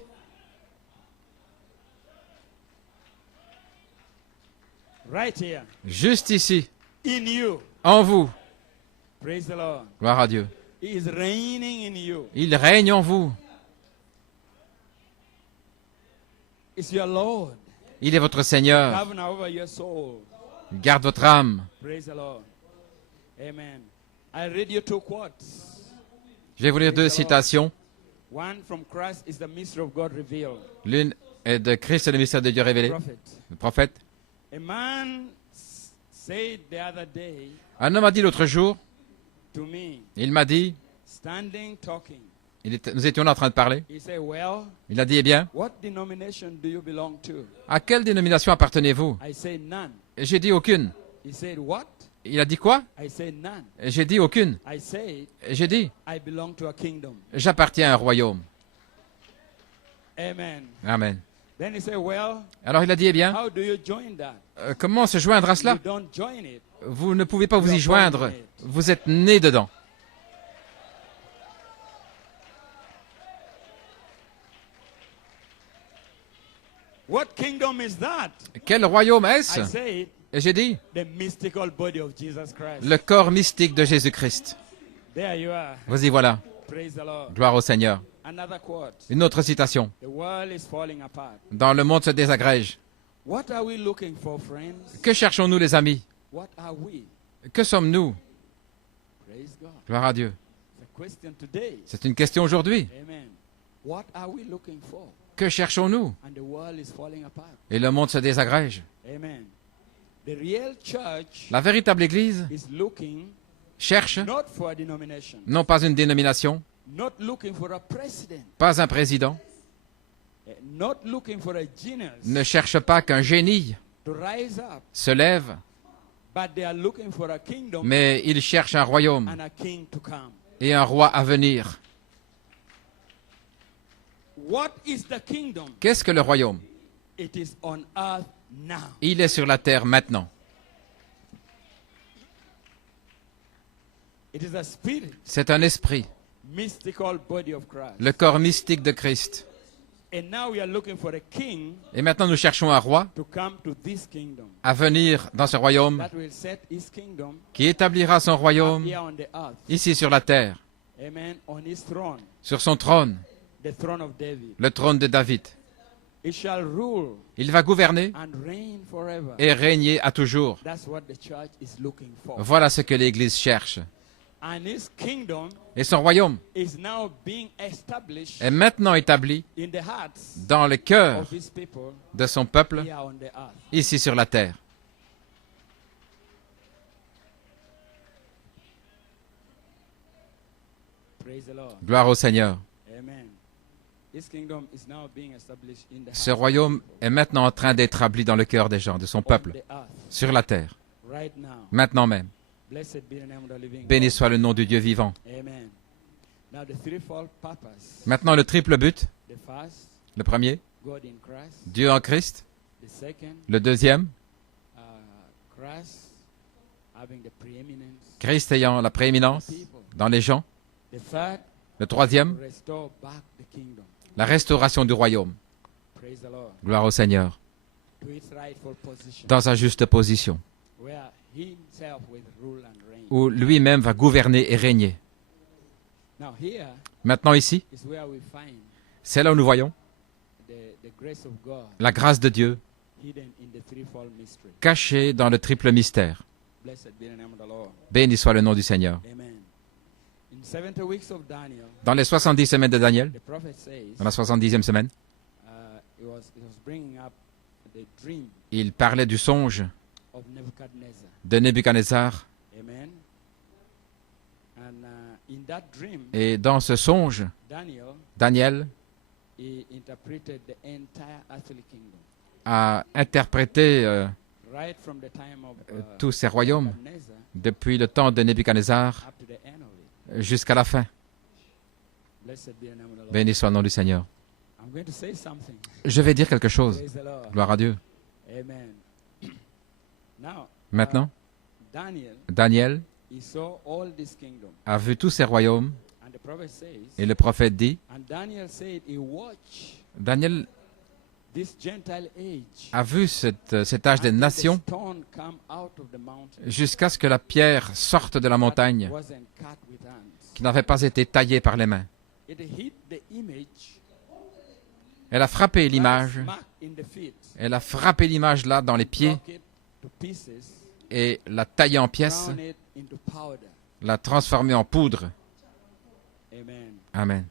Right here. juste ici, In you. en vous. Praise the Lord. Gloire à Dieu. He is reigning in you. Il règne en vous. It's your Lord. Il est votre Seigneur. Governor over your soul. Il garde votre âme. Praise the Lord. Amen. I read you two quotes. Je vais vous lire deux citations. One from Christ is the mystery of God revealed. L'une est de Christ et le mystère de Dieu révélé, Prophet. le prophète. A man said the other day Un homme a dit l'autre jour, to me, il m'a dit, standing talking, nous étions là en train de parler, he said, well, il a dit, eh bien, what denomination do you belong to? à quelle dénomination appartenez-vous? I said, none. Et j'ai dit, aucune. He said, what? Il a dit quoi? I said, none. Et j'ai dit, aucune. I said, Et j'ai dit, I belong to a kingdom. j'appartiens à un royaume. Amen. Amen. Then he said, well, Alors il a dit, eh bien, how do you join that? comment se joindre à cela? You don't join it. Vous ne pouvez pas vous y joindre. Vous êtes né dedans. What kingdom is that? Quel royaume I est-ce? said, Et j'ai dit, the mystical body of Jesus Christ. le corps mystique de Jésus-Christ. There you are. Vous y voilà. Praise the Lord. Gloire au Seigneur. Another quote. Une autre citation. The world is falling apart. Dans le monde se désagrège. What are we looking for, friends? Que cherchons-nous, les amis? What are we? Que sommes-nous? Praise God. Gloire à Dieu. The question today. C'est une question aujourd'hui. Amen. What are we looking for? Que cherchons-nous? And the world is falling apart. Et le monde se désagrège. Amen. The real church La véritable Église is looking cherche not for a denomination, non pas une dénomination, not looking for a president, pas un président, not looking for a genius ne cherche pas qu'un génie to rise up, se lève, but they are looking for a kingdom mais il cherche un royaume and a king to come. et un roi à venir. What is the kingdom? Qu'est-ce que le royaume? It is on earth now. Il est sur la terre maintenant. It is a spirit, C'est un esprit, mystical body of Christ. le corps mystique de Christ. And now we are looking for a king Et maintenant nous cherchons un roi to come to this kingdom à venir dans ce royaume that will set his kingdom qui établira son up royaume here on the earth. ici sur la terre, Amen. On his throne, sur son trône, the throne of David. le trône de David. It shall rule Il va gouverner and reign forever. et régner à toujours. That's what the church is looking for. Voilà ce que l'Église cherche. And his kingdom Et son royaume is now being established est maintenant établi in the hearts dans le cœur of his people de son peuple here on the earth. ici sur la terre. Praise the Lord. Gloire au Seigneur. Amen. Ce royaume est maintenant en train d'être établi dans le cœur des gens, de son peuple, sur la terre, maintenant même. Béni soit le nom du Dieu vivant. Maintenant, le triple but. Le premier, Dieu en Christ. Le deuxième, Christ ayant la prééminence dans les gens. Le troisième, la restauration du royaume. Gloire au Seigneur. Dans sa juste position, où lui-même va gouverner et régner. Maintenant ici, c'est là où nous voyons la grâce de Dieu cachée dans le triple mystère. Béni soit le nom du Seigneur. Dans les 70 semaines de Daniel, dans la 70e semaine, il parlait du songe de Nebuchadnezzar. Et dans ce songe, Daniel a interprété tous ces royaumes depuis le temps de Nebuchadnezzar jusqu'à la fin. Béni soit le nom du Seigneur. Je vais dire quelque chose. Gloire à Dieu. Maintenant, Daniel a vu tous ces royaumes et le prophète dit, Daniel a vu cet âge des nations jusqu'à ce que la pierre sorte de la montagne qui n'avait pas été taillée par les mains. Elle a frappé l'image. Elle a frappé l'image là dans les pieds et l'a taillée en pièces, l'a transformée en poudre. Amen.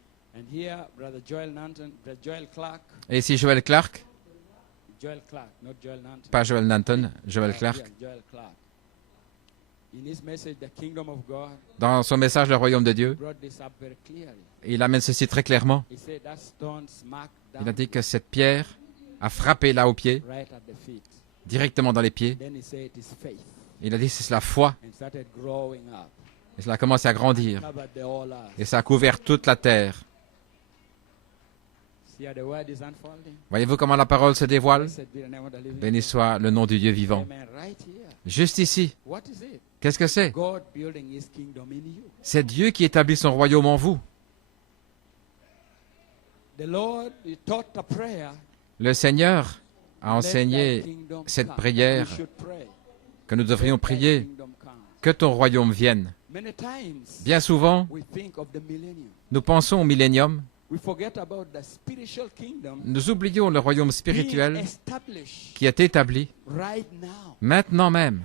Et ici Joel Clark, pas Joel Nanton, Joel Clark, dans son message Le Royaume de Dieu, il amène ceci très clairement. Il a dit que cette pierre a frappé là au pied, directement dans les pieds. Il a dit c'est la foi. Et cela a commencé à grandir. Et ça a couvert toute la terre. Voyez-vous comment la parole se dévoile? Béni soit le nom du Dieu vivant. Juste ici. Qu'est-ce que c'est? C'est Dieu qui établit son royaume en vous. Le Seigneur a enseigné cette prière que nous devrions prier, que ton royaume vienne. Bien souvent, nous pensons au millénium. Nous oublions le royaume spirituel qui est établi maintenant même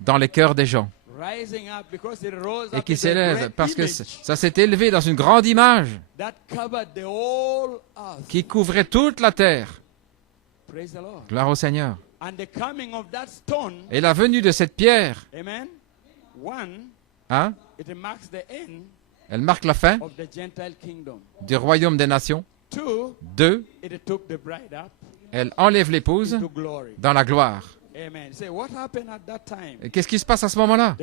dans les cœurs des gens et qui s'élève parce que ça s'est élevé dans une grande image qui couvrait toute la terre. Gloire au Seigneur. Et la venue de cette pierre, hein? Elle marque la fin du royaume des nations. 2, elle enlève l'épouse dans la gloire. Et qu'est-ce qui se passe à ce moment-là?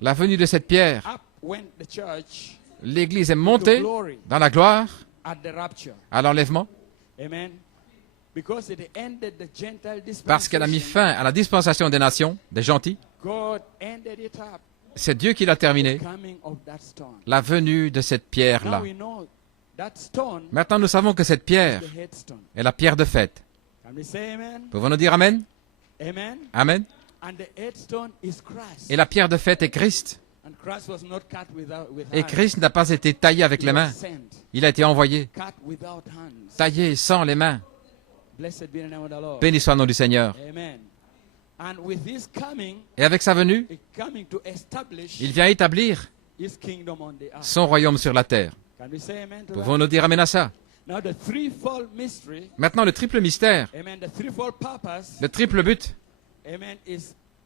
La venue de cette pierre. L'Église est montée dans la gloire à l'enlèvement parce qu'elle a mis fin à la dispensation des nations, des gentils. C'est Dieu qui l'a terminé, la venue de cette pierre-là. Maintenant, nous savons que cette pierre est la pierre de fête. Pouvons-nous dire Amen? Amen. Et la pierre de fête est Christ. Et Christ n'a pas été taillé avec les mains. Il a été envoyé, taillé sans les mains. Béni soit le nom du Seigneur. Et avec sa venue, il vient établir son royaume sur la terre. Pouvons-nous dire Amen à ça? Maintenant, le triple mystère, le triple but,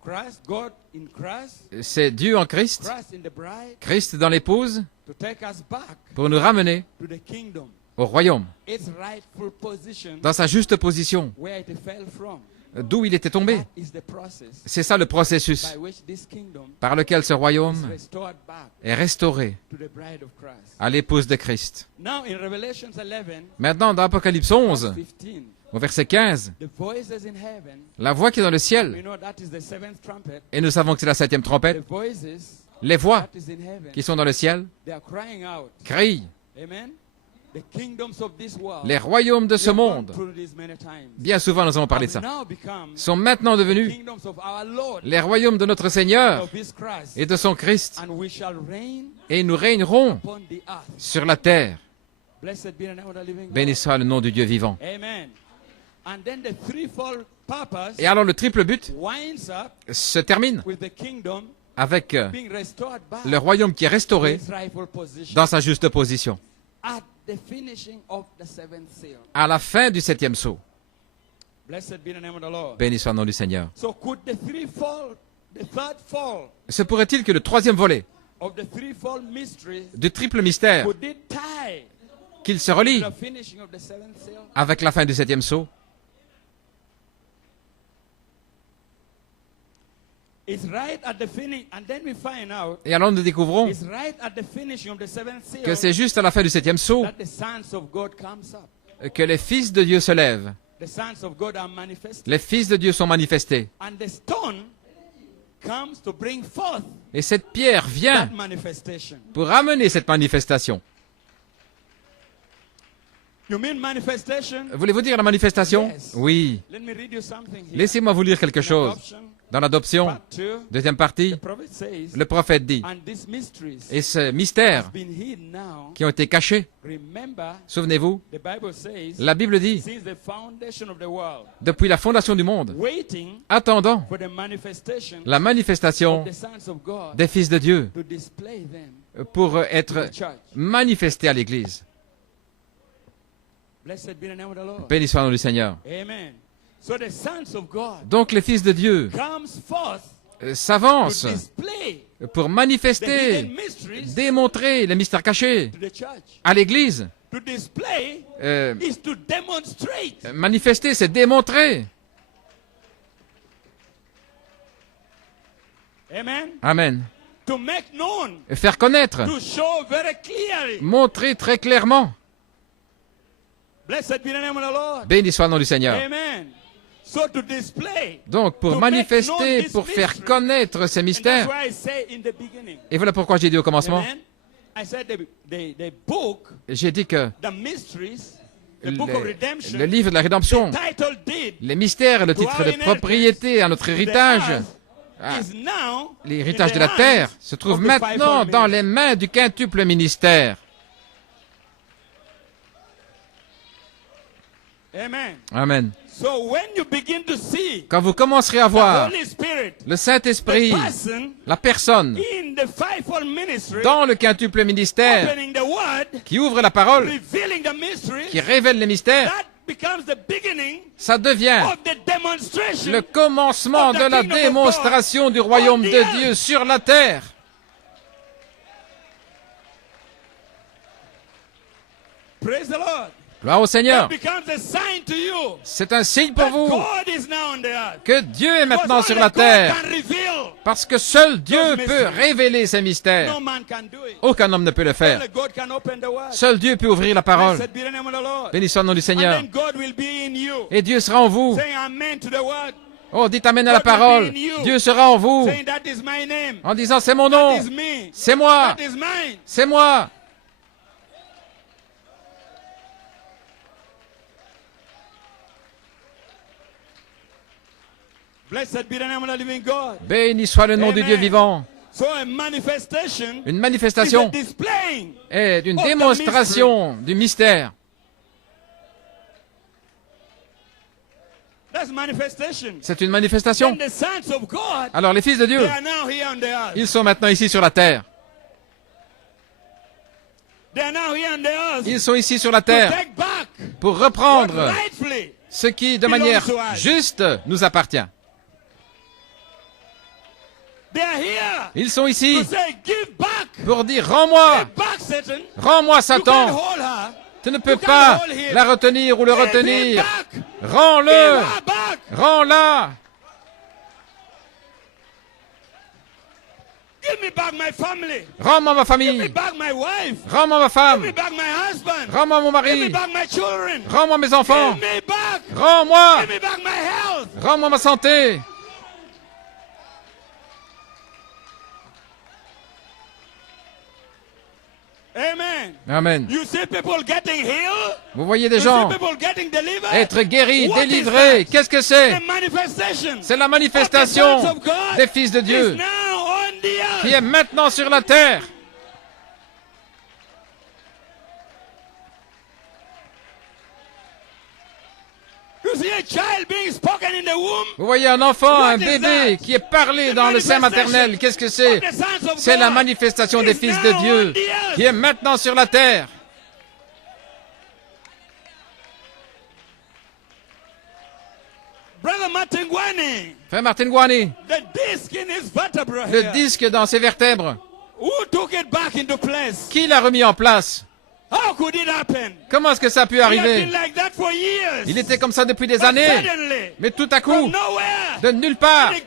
Christ, God in Christ, c'est Dieu en Christ, Christ in the bride, Christ dans l'épouse, to take us back pour nous ramener to the kingdom, au royaume, its rightful position, dans sa juste position, where it fell from. d'où il était tombé. That is the process C'est ça le processus by which this kingdom par lequel ce is royaume restored back est restauré to the bride of Christ. à l'épouse de Christ. Now in Revelation 11, Maintenant, dans Apocalypse 11, 15, au verset 15, the voices in heaven, la voix qui est dans le we ciel, know that is the seventh trumpet, et nous savons que c'est la 7e the trompette, voices les voix that is in heaven, qui sont dans le ciel they are crying out, crient. amen, the kingdoms of this world, Les royaumes de ce we have gone monde, through this many times, bien souvent nous avons parlé de have ça, now become sont maintenant devenus kingdoms of our Lord les royaumes de notre and Seigneur of his Christ, et de son Christ, and we shall reign et nous régnerons upon the earth. sur la terre. Blessed be the name of the living God. Béni soit le nom du Dieu vivant. Amen. And then the threefold purpose Et alors le triple but winds up se termine with the kingdom avec being restored back le royaume qui est to restauré its rightful position dans sa juste position, at the finishing of the seventh seal. à la fin du 7e sceau. Blessed be the name of the Lord. Béni soit le nom du Seigneur. So could the third fall Se pourrait-il que le troisième volet of the threefold mystery du triple mystère, could it tie qu'il se to relie the finishing of the seventh seal? avec la fin du 7e sceau? It's right at the finish, and then we find out Et alors nous découvrons it's right at the finishing of the seventh seal que c'est juste à la fin du 7e sceau that the sons of God comes up. que les fils de Dieu se lèvent. The sons of God are manifested. Les fils de Dieu sont manifestés. And the stone comes to bring forth Et cette pierre vient that manifestation. pour amener cette manifestation. You mean manifestation? Voulez-vous dire la manifestation? Yes. Oui. Let me read you something here. Laissez-moi vous lire quelque In chose. adoption, Dans l'adoption, part 2, deuxième partie, the prophet says, le prophète dit, and these mysteries et ce have mystère been hidden now. qui ont été cachés, Remember, souvenez-vous, the Bible says, la Bible dit, since the foundation of the world, depuis la fondation du monde, waiting attendant for the manifestation la manifestation of the sons of God des fils de Dieu to display them pour to être the church. manifestés à l'Église. Blessed be the name of the Lord. Béni soit le nom du Seigneur. Amen. So the sons of God Donc les fils de Dieu comes forth s'avancent to display pour the manifester, hidden mysteries démontrer les mystères cachés to the church. à l'Église. To display Euh, is to demonstrate. manifester, c'est démontrer. Amen. Amen. To make known, Faire connaître, to show very clearly. montrer très clairement. Blessed be the name of the Lord. Béni soit le nom du Seigneur. Amen. So to display. Donc, pour To make manifester, known this pour faire mystery. connaître ces And that's mystères, why I say in the beginning. et voilà pourquoi j'ai dit au commencement, Amen. I said the book, j'ai dit que the mysteries, the book of redemption, le livre de la rédemption, title deed les mystères et le titre de propriété à notre héritage, is now l'héritage in de the la terre, hands se trouve of the maintenant fivefold dans ministry. les mains du quintuple ministère. Amen. Amen. So when you begin to see Quand vous commencerez à the voir Holy Spirit, le the Saint-Esprit, person la personne, in the fivefold ministry, dans le quintuple ministère, opening the word, qui ouvre la parole, revealing the mystery, qui révèle les mystères, that becomes the beginning ça devient of the demonstration. le commencement de la démonstration du royaume de Dieu sur la terre. Praise the Lord. Gloire au Seigneur. That becomes a sign to you C'est un signe pour that vous God is now on the earth. que Dieu est maintenant Because sur only la God terre, can reveal. parce que seul Dieu Those peut mysteries. révéler ces mystères. No man can do it. Aucun homme ne peut le faire. Only God can open the word. Seul Dieu peut ouvrir la parole. Blessed be the name of the Lord. Béni soit le nom du Seigneur. And then God will be in you. Et Dieu sera en vous. Saying amen to the word. Oh, dites amen à la parole. Dieu sera en vous. Saying that is my name. En disant, c'est mon That nom. is me. C'est moi. That is mine. C'est moi. Blessed be the name of the living God. Béni soit le nom du Amen. Dieu vivant. So a manifestation Une is a manifestation displaying. est une of the démonstration du mystère. That's manifestation. C'est une manifestation. And the sons of God, Alors les fils de Dieu, they are now here on the earth. ils sont maintenant ici sur la terre. They are now here on the earth. Ils sont ici sur la To terre take back pour what reprendre rightfully. ce qui, de manière juste, nous appartient. They are here Ils sont ici to say, give back. pour dire, rends-moi, Give back, Satan. rends-moi You Satan. can't hold her. Tu ne peux pas la retenir ou le Give him retenir. back. Give Rends-le, her back. rends-la. Give me back my family. Rends-moi ma Give me famille. back my wife. Rends-moi ma Give femme. me back my husband. Rends-moi mon Give me mari. back my children. Rends-moi mes enfants. Give me back. Rends-moi. Give me back my health. Rends-moi ma santé. Amen. Amen. You see people getting healed. Vous voyez des You gens see people getting delivered. être guéris, What is délivrés. that? Qu'est-ce que c'est? The manifestation. C'est la manifestation of the sons of God des fils de is Dieu now on the earth. qui est maintenant sur la terre. You see a child being spoken in the womb. Vous voyez un enfant, un What is bébé that? qui est parlé dans le sein maternel. Qu'est-ce que c'est? Of the sons of C'est la God manifestation des is fils now de on Dieu the earth. qui est maintenant sur la terre. Brother Martin Gwani, Frère Martin Gwani, the disc in his vertebra le here. disque dans ses vertèbres, Who took it back into place? qui l'a remis en place? How could it happen? Comment est-ce que ça a pu He had arriver? been like that for years. Il était comme ça depuis des But années, suddenly, mais tout à from coup, nowhere, de nulle part, he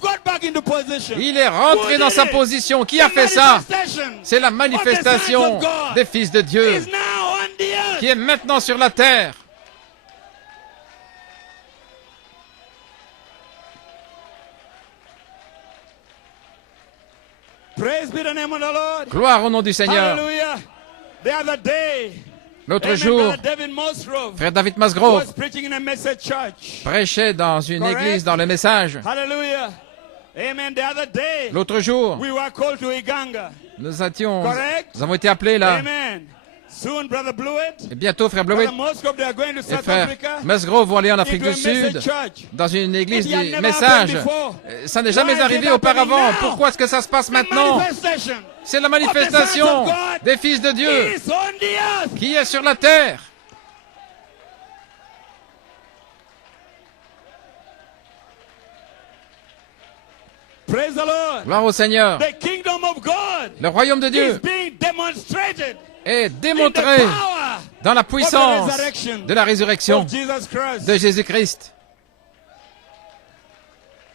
got back into position. il est rentré Who dans did sa it? position. Qui a The fait ça? manifestation C'est la of the manifestation sons of God des fils de Dieu is now on the earth. qui est maintenant sur la terre. Praise be the name of the Lord. Gloire au nom du Seigneur. Hallelujah. The other day, L'autre Amen, jour, Brother David Musgrove frère David Musgrove was preaching in a message church. prêchait dans une Correct. église dans le message. Hallelujah. Amen. The other day, L'autre jour, we were called to Iganga. nous Correct. avons été appelés là. Amen. Soon, Brother Blewett, Et bientôt, frère Blowett Brother Musgrove, they are going to et South frère Africa Musgrove vont aller en Afrique into du a message Sud church. dans une église It had du never message. happened before. Ça n'est jamais Why is it arrivé happening auparavant. now? Pourquoi est-ce que ça se passe The maintenant? manifestation C'est la of the sons manifestation of God des fils de Dieu is on the earth. qui est sur la terre. Praise the Lord. Gloire au Seigneur. The kingdom of God Le royaume de is Dieu being demonstrated est in the démontré power dans la puissance of the resurrection de la résurrection of Jesus Christ. de Jésus-Christ.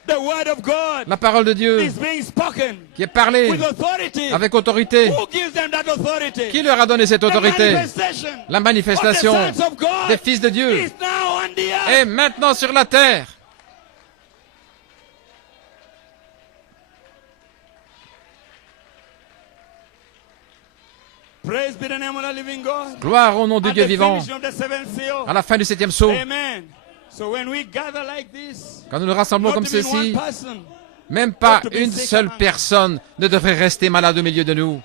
The word of God La parole de Dieu is being spoken qui est parlée with authority. avec autorité. Who gives them that authority? Qui leur a donné cette The autorité? manifestation La manifestation of the sons of God des fils de Dieu is now on the earth. est maintenant sur la terre. Praise be the name of the living God. Gloire au nom du At Dieu the vivant. finishing of the seventh seal. À la fin du 7e sceau, Amen. So when we gather like this, quand nous nous rassemblons not comme even one ceci, person, même pas to be une sick seule among us. personne ne devrait rester malade au milieu de nous.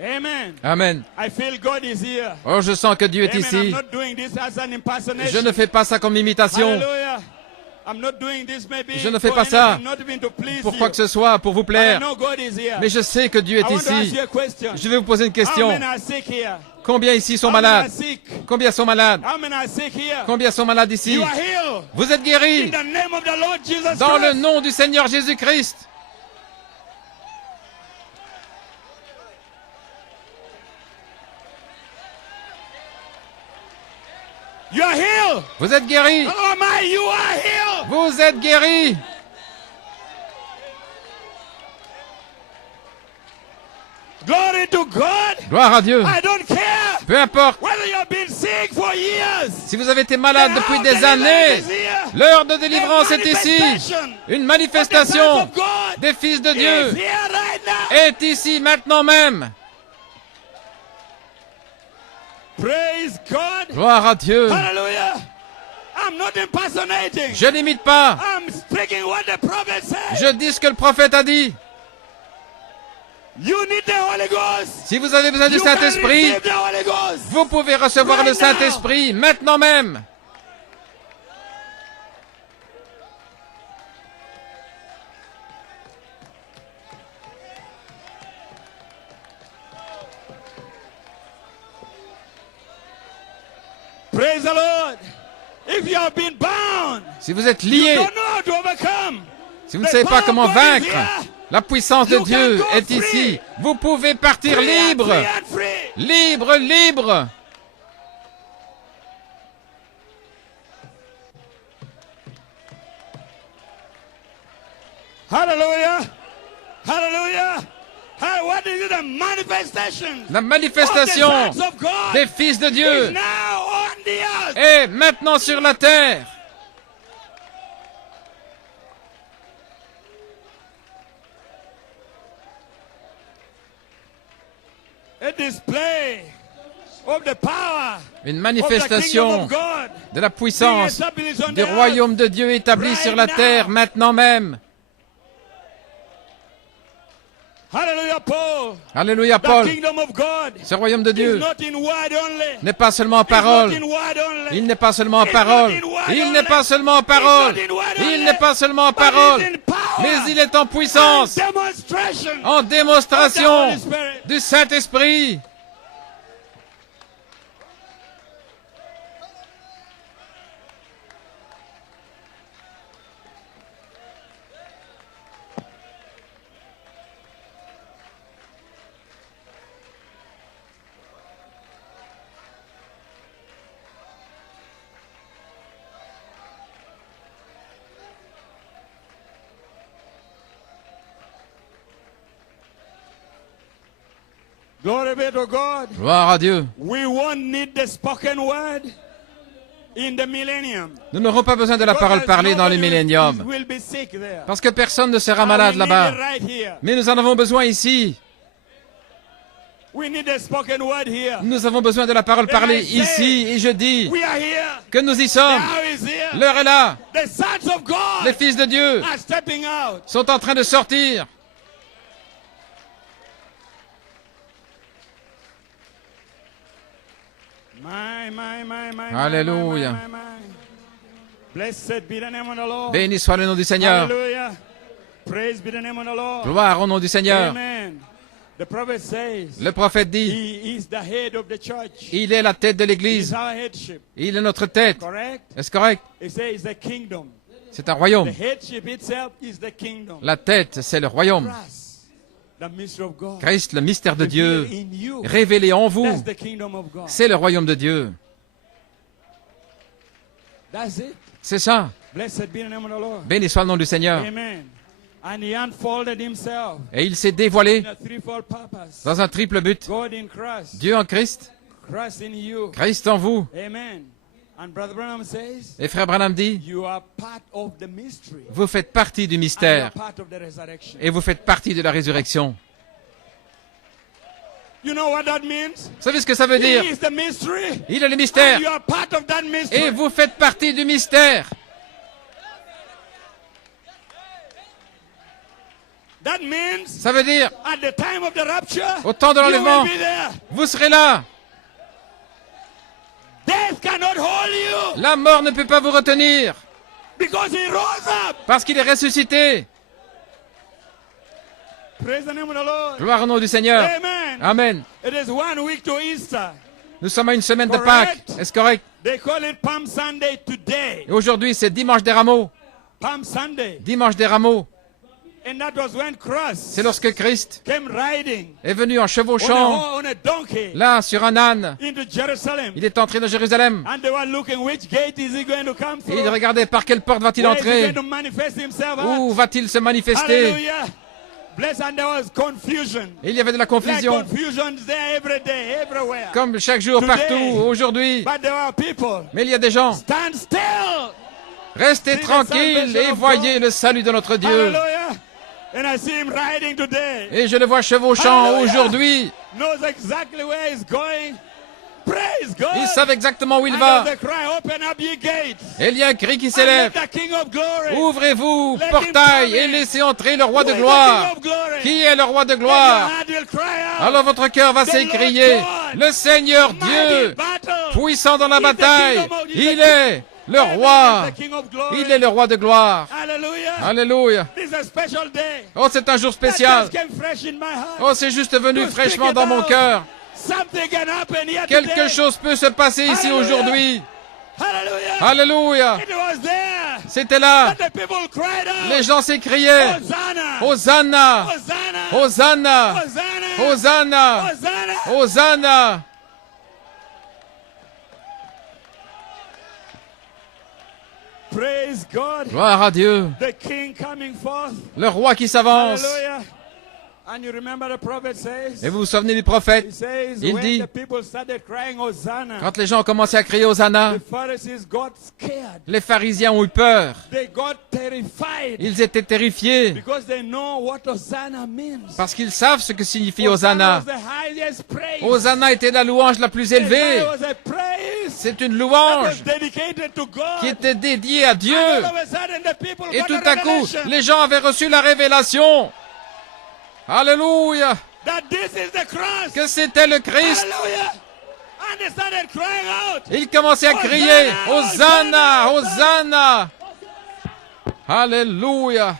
Amen. Amen. I feel God is here. Oh, je sens que Dieu est Amen. I'm ici. not doing this as an impersonation. Je ne fais pas ça comme imitation. Hallelujah. I'm not doing this maybe Je ne fais for pas ça anything, not even to please pour you. quoi que ce soit, pour vous But I plaire. know God is here. Mais je sais que Dieu I est want to ask ici. you a question. Je vais vous poser une How question. many are sick here? Combien ici sont How many are malades? sick? Combien sont malades? How many are sick here? Combien sont malades ici? You are healed. Vous êtes In guéris the name of the Lord Jesus dans le Christ. nom du Seigneur Jésus-Christ. You are healed. Vous êtes guéris. Oh my, you are healed. Vous êtes guéris. Glory to God. Gloire à Dieu. I don't care Peu importe whether you've been sick for years. si vous avez été malade The depuis hour des of années. deliverance is here. L'heure de délivrance est ici. Manifestation Une of the manifestation sons of God des fils de is Dieu here right now. est ici maintenant même. Praise God. Gloire à Dieu. Hallelujah. I'm not impersonating. Je n'imite pas. I'm speaking what the prophet said. Je dis ce que le prophète a dit. You need the Holy Ghost. Si vous avez besoin du You can Saint-Esprit, receive the Holy Ghost. vous pouvez recevoir le Right now. Saint-Esprit maintenant même. Praise the Lord. If you have been bound, Si vous êtes you liés, don't know how to overcome. si vous ne savez pas comment vaincre, la puissance de Dieu est ici. Vous pouvez partir libre. Libre, libre. Hallelujah. Hallelujah. What is it? The manifestation. La manifestation of the sons of God des fils de is Dieu now on the earth. est maintenant sur la terre. A display of the power Une of the kingdom manifestation of God de la puissance being established on du the earth. royaume de Dieu établi sur la terre maintenant même. Hallelujah, Paul. Alléluia, The Paul. kingdom of God Ce royaume de is Dieu not in word only. n'est pas seulement en It's not parole. in word only. Il n'est pas seulement en It's parole. not in word Il only. n'est pas seulement en parole. It's not in word Il only. n'est pas seulement en But parole. it's in power Mais il est en puissance, and demonstration en of the démonstration Holy Spirit. du Saint-Esprit. Glory be to God. Gloire à Dieu. We won't need the spoken word in the millennium. Nous n'aurons pas besoin de la parole parlée dans le millénium, Will be sick there. parce que personne ne sera And malade we need là-bas. it right here. Mais nous en avons besoin ici. We need the spoken word here. Nous avons besoin de la parole parlée ici. Et je dis We are here. que nous y The sommes. hour is here. L'heure est là. The sons of God Les fils de Dieu are stepping out. sont en train de sortir. Alléluia. Blessed be the name of the Lord. Béni soit le nom du Seigneur. Hallelujah. Praise be the name of the Lord. Gloire au nom du Seigneur. Amen. The prophet says Le prophète dit, he is the head of the church. il est la tête de He is l'Église. our headship. Il est notre tête. Correct? Est-ce correct? He says the kingdom. C'est un The royaume. headship itself is the kingdom. La tête, c'est le royaume. Christ, the mystery of God. Christ, le mystère de Dieu, Revealed in you. révélé en vous, That's the kingdom of God. c'est le royaume de Dieu. That's it. C'est ça. Blessed be the name of the Lord. Béni soit le nom du Seigneur. Amen. And he unfolded himself Et il s'est dévoilé in a threefold purpose. dans un triple but. God in Christ. Dieu en Christ, Christ in you. Christ en vous. Amen. And Brother Branham says, Et frère Branham dit, you are part of the mystery. vous faites partie du And you mystère are part of the resurrection. et vous faites partie de la résurrection. You know what that means? Vous savez ce que ça veut dire? He is the mystery. Il est le And mystère you are part of that mystery. et vous faites partie du mystère. That means Ça veut dire, at the time of the rapture, au temps de you l'enlèvement, will be there. vous serez là. Death cannot hold you La mort ne peut pas vous retenir because he rose up. parce qu'il est ressuscité. Praise the name of the Lord. Gloire au nom du Seigneur. Amen. Amen. It is 1 week to Easter. Nous sommes à une semaine de Correct. Pâques. Est-ce correct? They call it Palm Sunday today. Et aujourd'hui, c'est dimanche des rameaux. Palm Sunday. Dimanche des rameaux. And that was when Christ C'est lorsque Christ came riding est venu en chevauchant, on a donkey là, sur un âne. into Jerusalem. Il est entré dans Jérusalem. And they were looking which gate is he going to come Et through? il regardait par quelle porte va-t-il Where is he entrer? going to manifest himself Où at? va-t-il se manifester? Hallelujah. Bless, and there was confusion. Et il y avait de la Like confusion, confusion there every day, everywhere. comme chaque jour, Today. partout, aujourd'hui. But there were people. Mais il y a des gens. Stand still. Restez tranquilles et voyez le salut de notre Dieu. Hallelujah. And I see him riding today. Et je le vois chevauchant Hallelujah. aujourd'hui. Knows exactly where he's going. Praise God. Ils savent exactement où il And va. there's a cry, open up ye gates. Et il y a un cri qui And s'élève. let the King of Glory. Ouvrez-vous, Let him portail, come et in. laissez entrer le roi Who de is the gloire. King of Glory? Qui est le roi de Then your gloire? heart will cry out. Alors votre cœur va The s'écrier, Lord God, le Seigneur mighty Dieu, battle. puissant dans la He's the bataille, kingdom of- he's il the est le Amen. roi. He's the King of Glory. Il est le roi de gloire. Hallelujah. Alléluia. This is a special day. Oh, c'est un jour That spécial. just came fresh in my heart. Oh, c'est juste venu To fraîchement speak dans it mon out. cœur. Something can happen here Quelque today. chose peut se passer ici Hallelujah. aujourd'hui. Hallelujah. Alléluia. It was there C'était là. that the people cried out. Les gens s'écriaient. Hosanna. Hosanna. Hosanna. Hosanna. Hosanna. Hosanna. Hosanna. Hosanna. Praise God. Gloire à Dieu. The King coming forth. Le roi qui s'avance. Hallelujah. And you remember the prophet says, Et vous vous souvenez du prophète? he says, Il when dit, the people started crying Hosanna, quand les gens ont commencé à crier Hosanna, the Pharisees got scared. les pharisiens ont eu peur. They got terrified Ils étaient terrifiés because they know what Hosanna means. parce qu'ils savent ce que signifie Hosanna Hosanna. was the highest praise. Hosanna était la louange la plus élevée. Hosanna was a praise C'est une that louange was dedicated to God. qui était dédiée à Dieu. And all of a sudden the people Et got tout a à coup, revelation les gens avaient reçu la révélation. Alléluia. that this is the cross. Que c'était le Christ. Hallelujah. And they started crying out. Ils commençaient à crier Hosanna, Hosanna. Alléluia.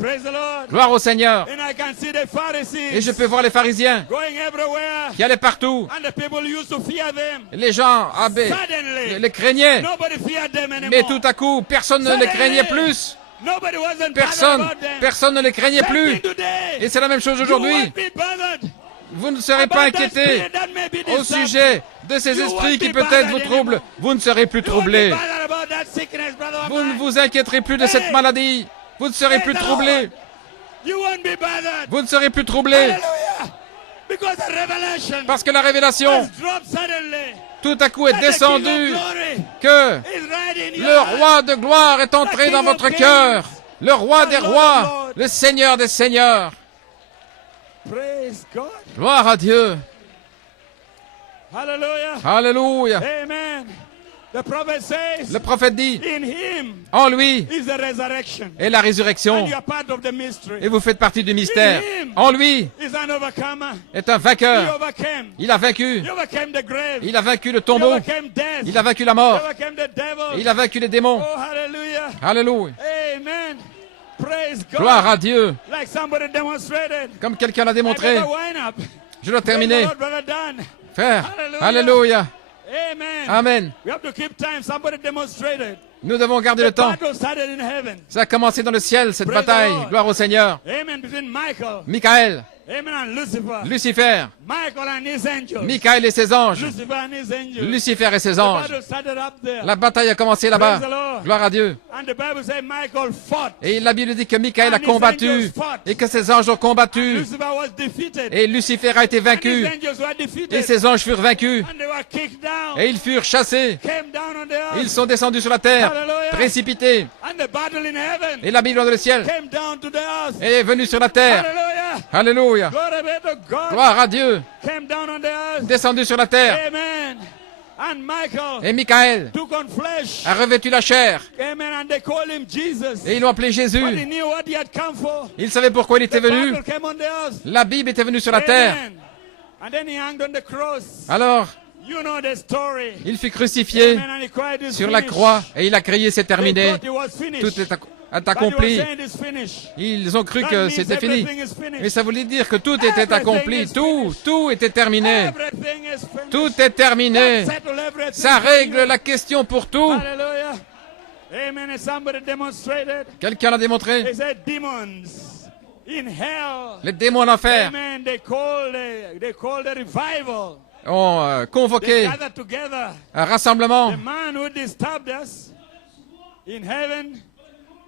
Praise the Lord. Gloire au Seigneur. And I can see the Pharisees Et je peux voir les pharisiens going everywhere. qui allaient partout. And the people used to fear them. Les gens Suddenly, les craignaient. nobody feared them anymore. Mais tout à coup, personne ne les craignait plus. Nobody wasn't bothered Personne, about them. personne ne les craignait Same plus. thing today. Et c'est la même chose You aujourd'hui. won't be bothered Vous ne serez pas about that inquiétés spirit that may be au disturbed. sujet de ces esprits qui peut-être vous troublent. Vous ne serez plus You won't be troublés. bothered about that sickness, brother of Vous ne mine. vous inquiéterez plus de cette maladie. Vous ne serez plus troublés. You won't be bothered. Vous ne serez plus troublés. Hallelujah. Because the revelation Parce que la révélation, has dropped suddenly. tout à coup, est That the King of descendue. Glory Que is right in le your heart. roi de gloire est entré dans votre cœur. Le roi des rois, le Seigneur des seigneurs. Praise God. Gloire à Dieu. Hallelujah. Alléluia. Amen. The prophet says, Le prophète dit, in him en lui is the resurrection. est la And résurrection. you are part of the mystery. Et vous faites partie du mystère. En lui Is an overcomer. est un He vainqueur. overcame. Il a vaincu. He overcame the grave. Il a vaincu le He tombeau. overcame death. Il a vaincu la He mort. overcame the devil. Il a vaincu les démons. Oh, hallelujah. Alléluia. Amen. Praise God. Gloire à Dieu. Like somebody demonstrated. Comme quelqu'un l'a I démontré. better wind up. Je dois Praise the terminer. Lord, Brother Dan. Frère, Hallelujah. alléluia. Amen. Amen. We have to keep time. Somebody demonstrated. Nous devons garder The le temps. battle started in heaven. Ça a commencé dans le ciel, cette Praise the bataille. Lord. Gloire au Seigneur. Amen. Between Michael. Michael, Amen. And Lucifer. Lucifer, Michael and his angels. Michael et ses anges. Lucifer and his angels. Lucifer et ses The anges. battle started up there. La bataille a commencé là-bas. Praise the Lord. Gloire à Dieu. And the Bible says Michael fought. Et la Bible dit que Michael a And his combattu angels fought. et que ses anges ont combattu. Lucifer was defeated. Et Lucifer a été And his vaincu. angels were defeated. Et ses anges furent vaincus. And they were kicked down. Et ils furent chassés. Came down on the earth. Ils sont descendus sur la terre, Hallelujah. précipités. And the battle in heaven Et la Bible dans le ciel came down to the earth. est venue sur la terre. Hallelujah. Alléluia. Glory be to God. Gloire à Dieu. Came down on the earth. Descendu sur la terre. Amen. And Michael Et Michael took on flesh. a revêtu la chair. Amen. And they called him Jesus. Et ils l'ont appelé But he Jésus. knew what he had come for. Il savait pourquoi il était The venu. battle came on the earth. La Bible était venue sur la terre. Amen. And then he hung on the cross. Alors, You know the story. il fut crucifié Amen. And he cried, "It's sur la finished." croix et il a crié, c'est They terminé. thought it was finished. Tout est But he was accompli. saying it's finished. Ils ont cru That que means c'était fini. everything is finished. Mais ça voulait dire que tout était Everything accompli. is Tout, finished. tout était terminé. Everything is finished. Tout est terminé. That settled everything Ça for règle you. la question pour tout. Hallelujah. Amen. And somebody demonstrated. Quelqu'un l'a démontré. They said demons in hell. Les démons en enfer Amen. They call the revival. ont They convoqué gathered together. un rassemblement. The man who disturbed us in heaven.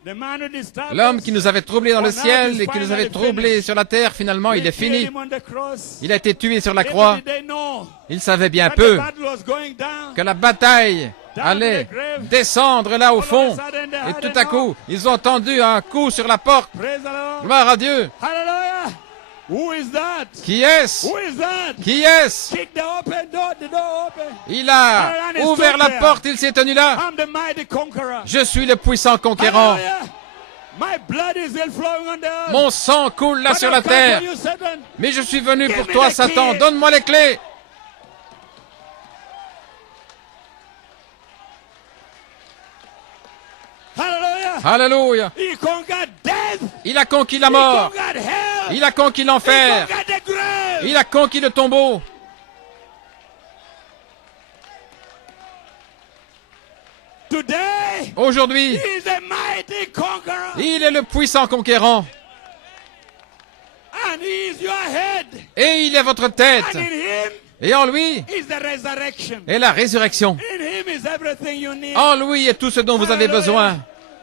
The man who disturbed L'homme us. qui nous avait troublés dans le On now ciel is et qui nous avait finally troublés finished. sur la terre, finalement, il They est killed fini. him on the cross. Il a été tué sur la Little croix. did they know Il savait bien that peu the battle was going down. que la bataille allait descendre là au fond. Et tout à coup, ils ont entendu un coup sur la porte. Praise the Lord. Gloire à Dieu. Hallelujah. Who is that? Qui est-ce? Who is that? Qui est-ce? Kick the open door, the door open. Il a ouvert la porte, il s'est tenu là. I'm the mighty conqueror. Je suis le puissant conquérant. Hallelujah. My blood is still flowing on the earth. Mon sang coule là But sur I've la come terre. for you, Satan. Mais je suis venu pour Give me toi, the Satan. key. Donne-moi les clés. Hallelujah. Alléluia. He conquered death. Il a conquis la He mort. conquered hell. Il a conquis He l'enfer. conquered the grave. Il a conquis le tombeau. Today, Aujourd'hui, he is a mighty conqueror. il est le puissant conquérant. And he is your head. Et il est votre tête. And in him Et en lui is the resurrection. est la résurrection. In him is everything you need. En lui est tout ce dont vous avez besoin.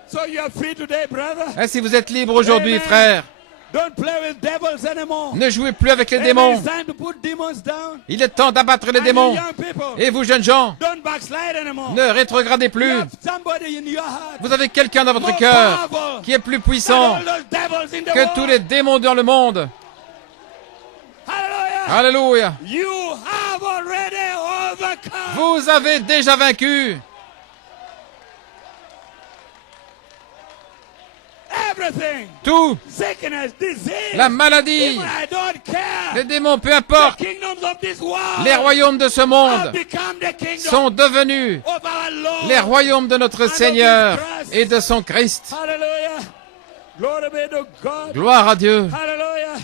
So you are free today, brother. Et si vous êtes libre aujourd'hui, Amen. frère, Don't play with devils anymore. ne jouez plus avec les Amen. démons. It's time to put demons down. Il est temps d'abattre les And démons. you young people, Et vous, jeunes gens, don't backslide anymore. ne rétrogradez You plus. have somebody in your heart Vous avez quelqu'un dans votre more cœur powerful qui est plus than puissant all those devils in the que world. tous les démons dans le monde. Hallelujah. Alléluia. You have already overcome. Vous avez déjà vaincu Everything. tout. Sickness, disease. La maladie, Even I don't care. les démons, peu The importe. kingdoms of this world Les royaumes de ce have monde become the kingdom sont devenus of our Lord. les royaumes de notre Seigneur et de son Christ. Hallelujah. Glory be to God. Gloire à Dieu. Hallelujah.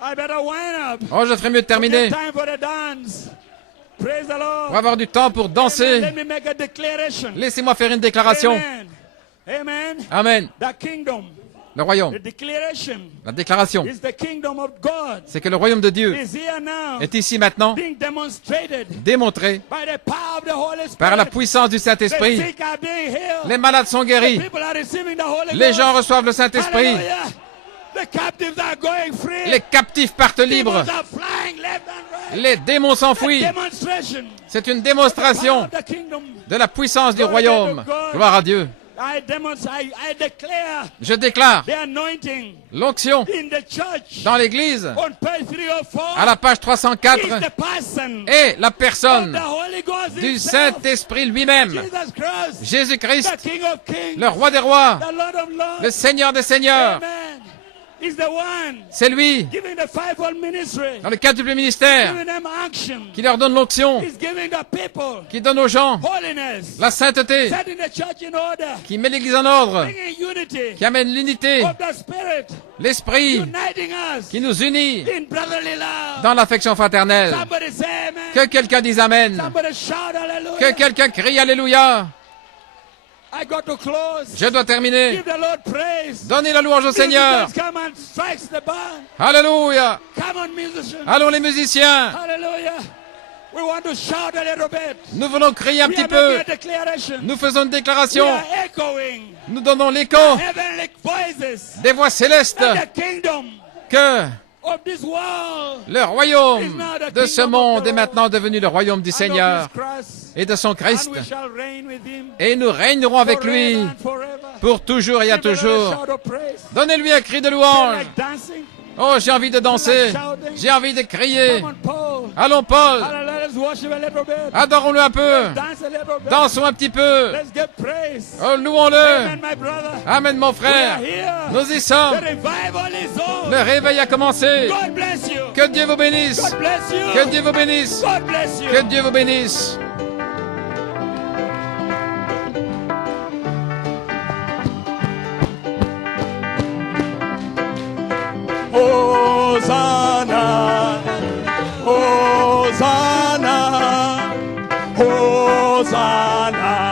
I better wind up. Oh, je ferais mieux de terminer Time for the dance. Praise the Lord. pour avoir du temps pour Amen. danser. Let me make a declaration. Laissez-moi faire une déclaration. Amen. Amen. Amen. The kingdom, Le royaume, the declaration la déclaration, is the kingdom of God. c'est que le royaume de Dieu Is here now, est ici maintenant, being demonstrated démontré by the power of the Holy Spirit. par la puissance du The Saint-Esprit. sick are being healed. Les malades sont guéris. People are receiving the Holy Les Ghost. gens reçoivent le Saint-Esprit. Hallelujah. The captives are going free. Les captifs partent libres. Demons are flying left and right. Les démons s'enfuient. Demonstration C'est une of démonstration the kingdom. de la puissance du royaume. Gloire à Dieu. I declare Je déclare the anointing l'onction in the church dans l'Église on page 304 à la page 304 is the person est la of personne the Holy Ghost du himself, Saint-Esprit lui-même. Jesus Christ, Jésus-Christ, the King of Kings, le roi des rois, the Lord of Lords. le Seigneur des seigneurs. Amen. Is the one C'est lui, giving the fivefold ministry, dans le quadruple ministère, giving them action. qui leur donne l'onction, He's giving the people qui donne aux gens holiness, la sainteté, setting the church in order, qui met l'Église en ordre, bringing unity qui amène l'unité, of the Spirit, l'Esprit, uniting us qui nous unit in brotherly love. dans l'affection fraternelle. Somebody say amen. Que quelqu'un dise Amen. Somebody shout hallelujah. Que quelqu'un crie Alléluia. I got to close. Je dois terminer. Give the Lord praise. Donnez la louange au Seigneur. Musicians, come and strike the band. Alléluia. Come on, musicians. Allons les musiciens. Hallelujah. We want to shout a little bit. Nous voulons crier un We petit are peu. making a declaration. Nous faisons une We déclaration. are echoing Nous donnons l'écho heavenly voices. des voix célestes That the kingdom que of this world le royaume de ce monde est maintenant devenu le royaume du and Seigneur of his Christ, et de son Christ. and we shall reign with him Et nous régnerons avec forever lui and forever. pour toujours et à Give the Lord a toujours. shout of praise. Donnez-lui un cri de Feel louange. like dancing. Oh, j'ai envie de danser. J'ai envie de crier. Come on, Paul. Allons, Paul. Hallelujah. Let's worship a little bit. Adorons-le un peu. Dance a little bit. Dansons un petit peu. Let's give praise. Oh, louons-le. Amen, my brother. Amen, mon We are frère. here. Nous y sommes. The revival is on. Le réveil a commencé. God bless you. Que Dieu vous bénisse. God bless you. Que Dieu vous bénisse. God bless you. Que Dieu vous bénisse. Hosanna, Hosanna, Hosanna.